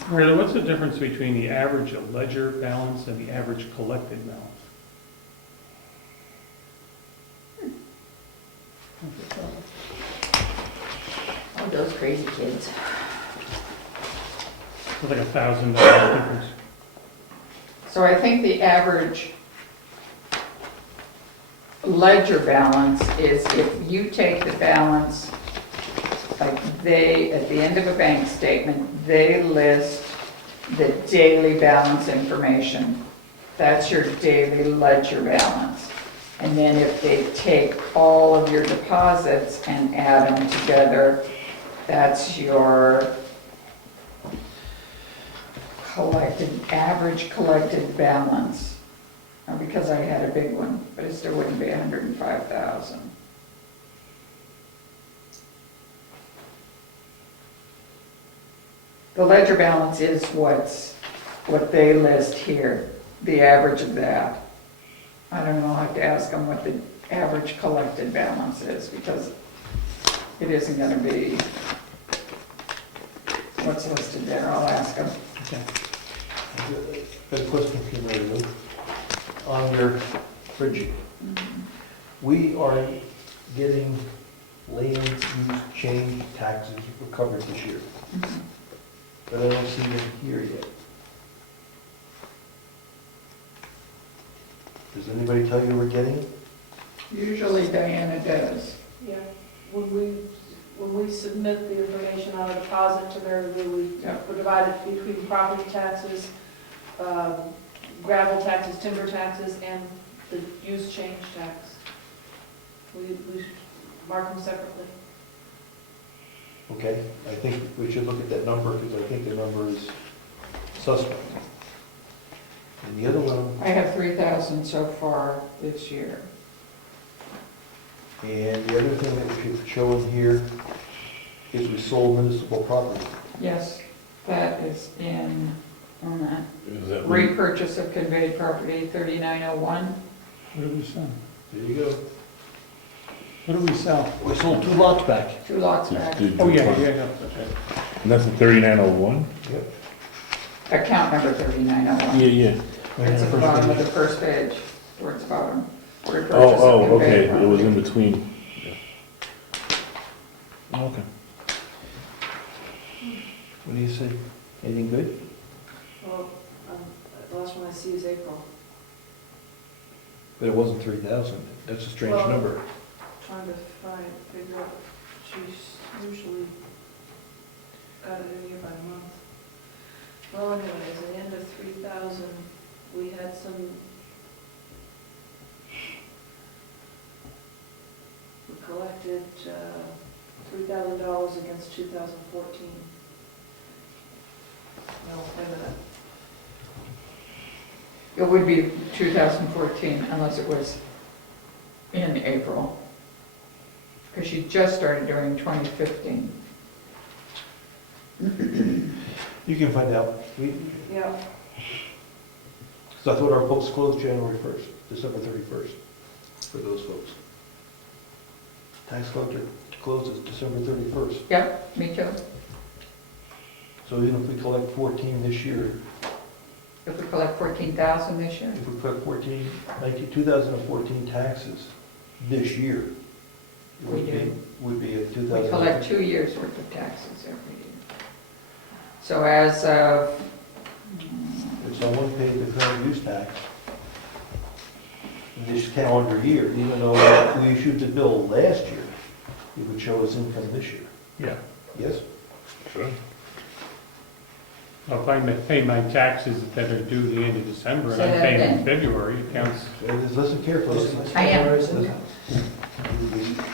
Rita, what's the difference between the average ledger balance and the average collected balance? Oh, those crazy kids. It's like $1,000 difference. So I think the average ledger balance is if you take the balance, like they, at the end of a bank statement, they list the daily balance information. That's your daily ledger balance. And then if they take all of your deposits and add them together, that's your average collected balance. Now, because I had a big one, but it still wouldn't be 105,000. The ledger balance is what they list here, the average of that. I don't know, I'll have to ask them what the average collected balance is, because it isn't gonna be what's listed there, I'll ask them. Okay. Got a question for you, Mary Lou. On your bridging, we are getting land use change taxes recovered this year, but I don't see them here yet. Does anybody tell you we're getting it? Usually Diana does. Yeah, when we submit the information on a deposit to Mary Lou, Yep. we're divided between property taxes, gravel taxes, timber taxes, and the use change tax. We mark them separately. Okay, I think we should look at that number, because I think the number is suspect. And the other one, I have 3,000 so far this year. and the other thing that we should show in here is we sold municipal property. Yes, that is in, on that. Is that Repurchase of conveyed property, 3901. What do we sell? There you go. What do we sell? We sold 2 lots back. 2 lots back. Oh, yeah, no, that's right. And that's the 3901? Yep. Account number 3901. Yeah. It's at the bottom of the first page, towards the bottom. Repurchase of Oh, conveyed okay, it was in property. between. Yeah. Okay. What do you say? Anything good? Well, the last one I see is April. But it wasn't 3,000. That's a strange Well- number. Trying to figure out, she's usually got it in here by month. Well, anyways, at the end of 3,000, we had we collected $3,000 against 2014. No, wait a minute. It would be 2014 unless it was in April. Because she just started doing 2015. You can find out. Yeah, So I thought our books closed January 1st, December 31st, for those folks. Tax collector closes December 31st. Yep, me too. So even if we collect 14 this year, If we collect 14,000 this year, if we collect 2014 taxes this year, it We do. would be a we 2000. collect 2 years worth of taxes every year. So as of, If someone paid the current use tax this calendar year, even though we issued the bill last year, it would show as income this year. Yeah. Yes? Sure. Well, if I pay my taxes that are due the end of December and I Say that pay them in again. February, it counts. Just listen carefully. I am.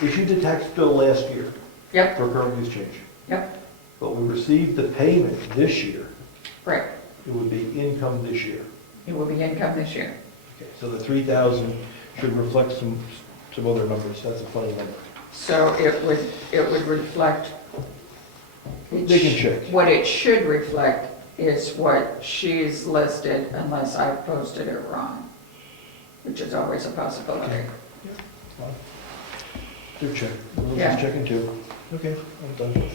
We issued the tax bill last year Yep, for current use change, yep, but we received the payment this year, right. it would be income this year. It will be income this year. Okay, so the 3,000 should reflect some other numbers, that's a funny number. So it would reflect. They can check. What it should reflect is what she's listed unless I posted it wrong, which is always a possibility. They're checking, we're Yeah. just checking too. Okay, I'm done.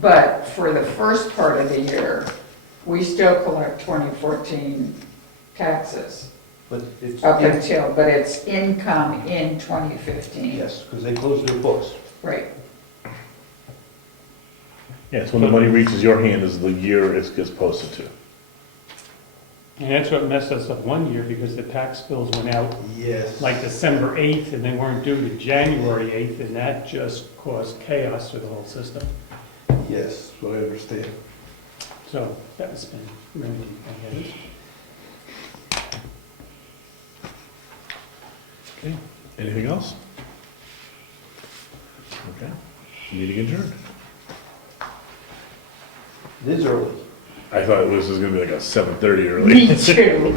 But for the first part of the year, we still collect 2014 taxes But it's, up until, but it's income in 2015. yes, because they closed their books. Right, Yeah, it's when the money reaches your hand is the year it gets posted to. And that's what messed us up one year, because the tax bills went out Yes. like December 8th, and they weren't due to January 8th, and that just caused chaos for the whole system. Yes, what I understand. So that's been remedied, I guess. Okay, anything else? Okay, meeting adjourned. It is early. I thought this was gonna be like a 7:30 early. Me too.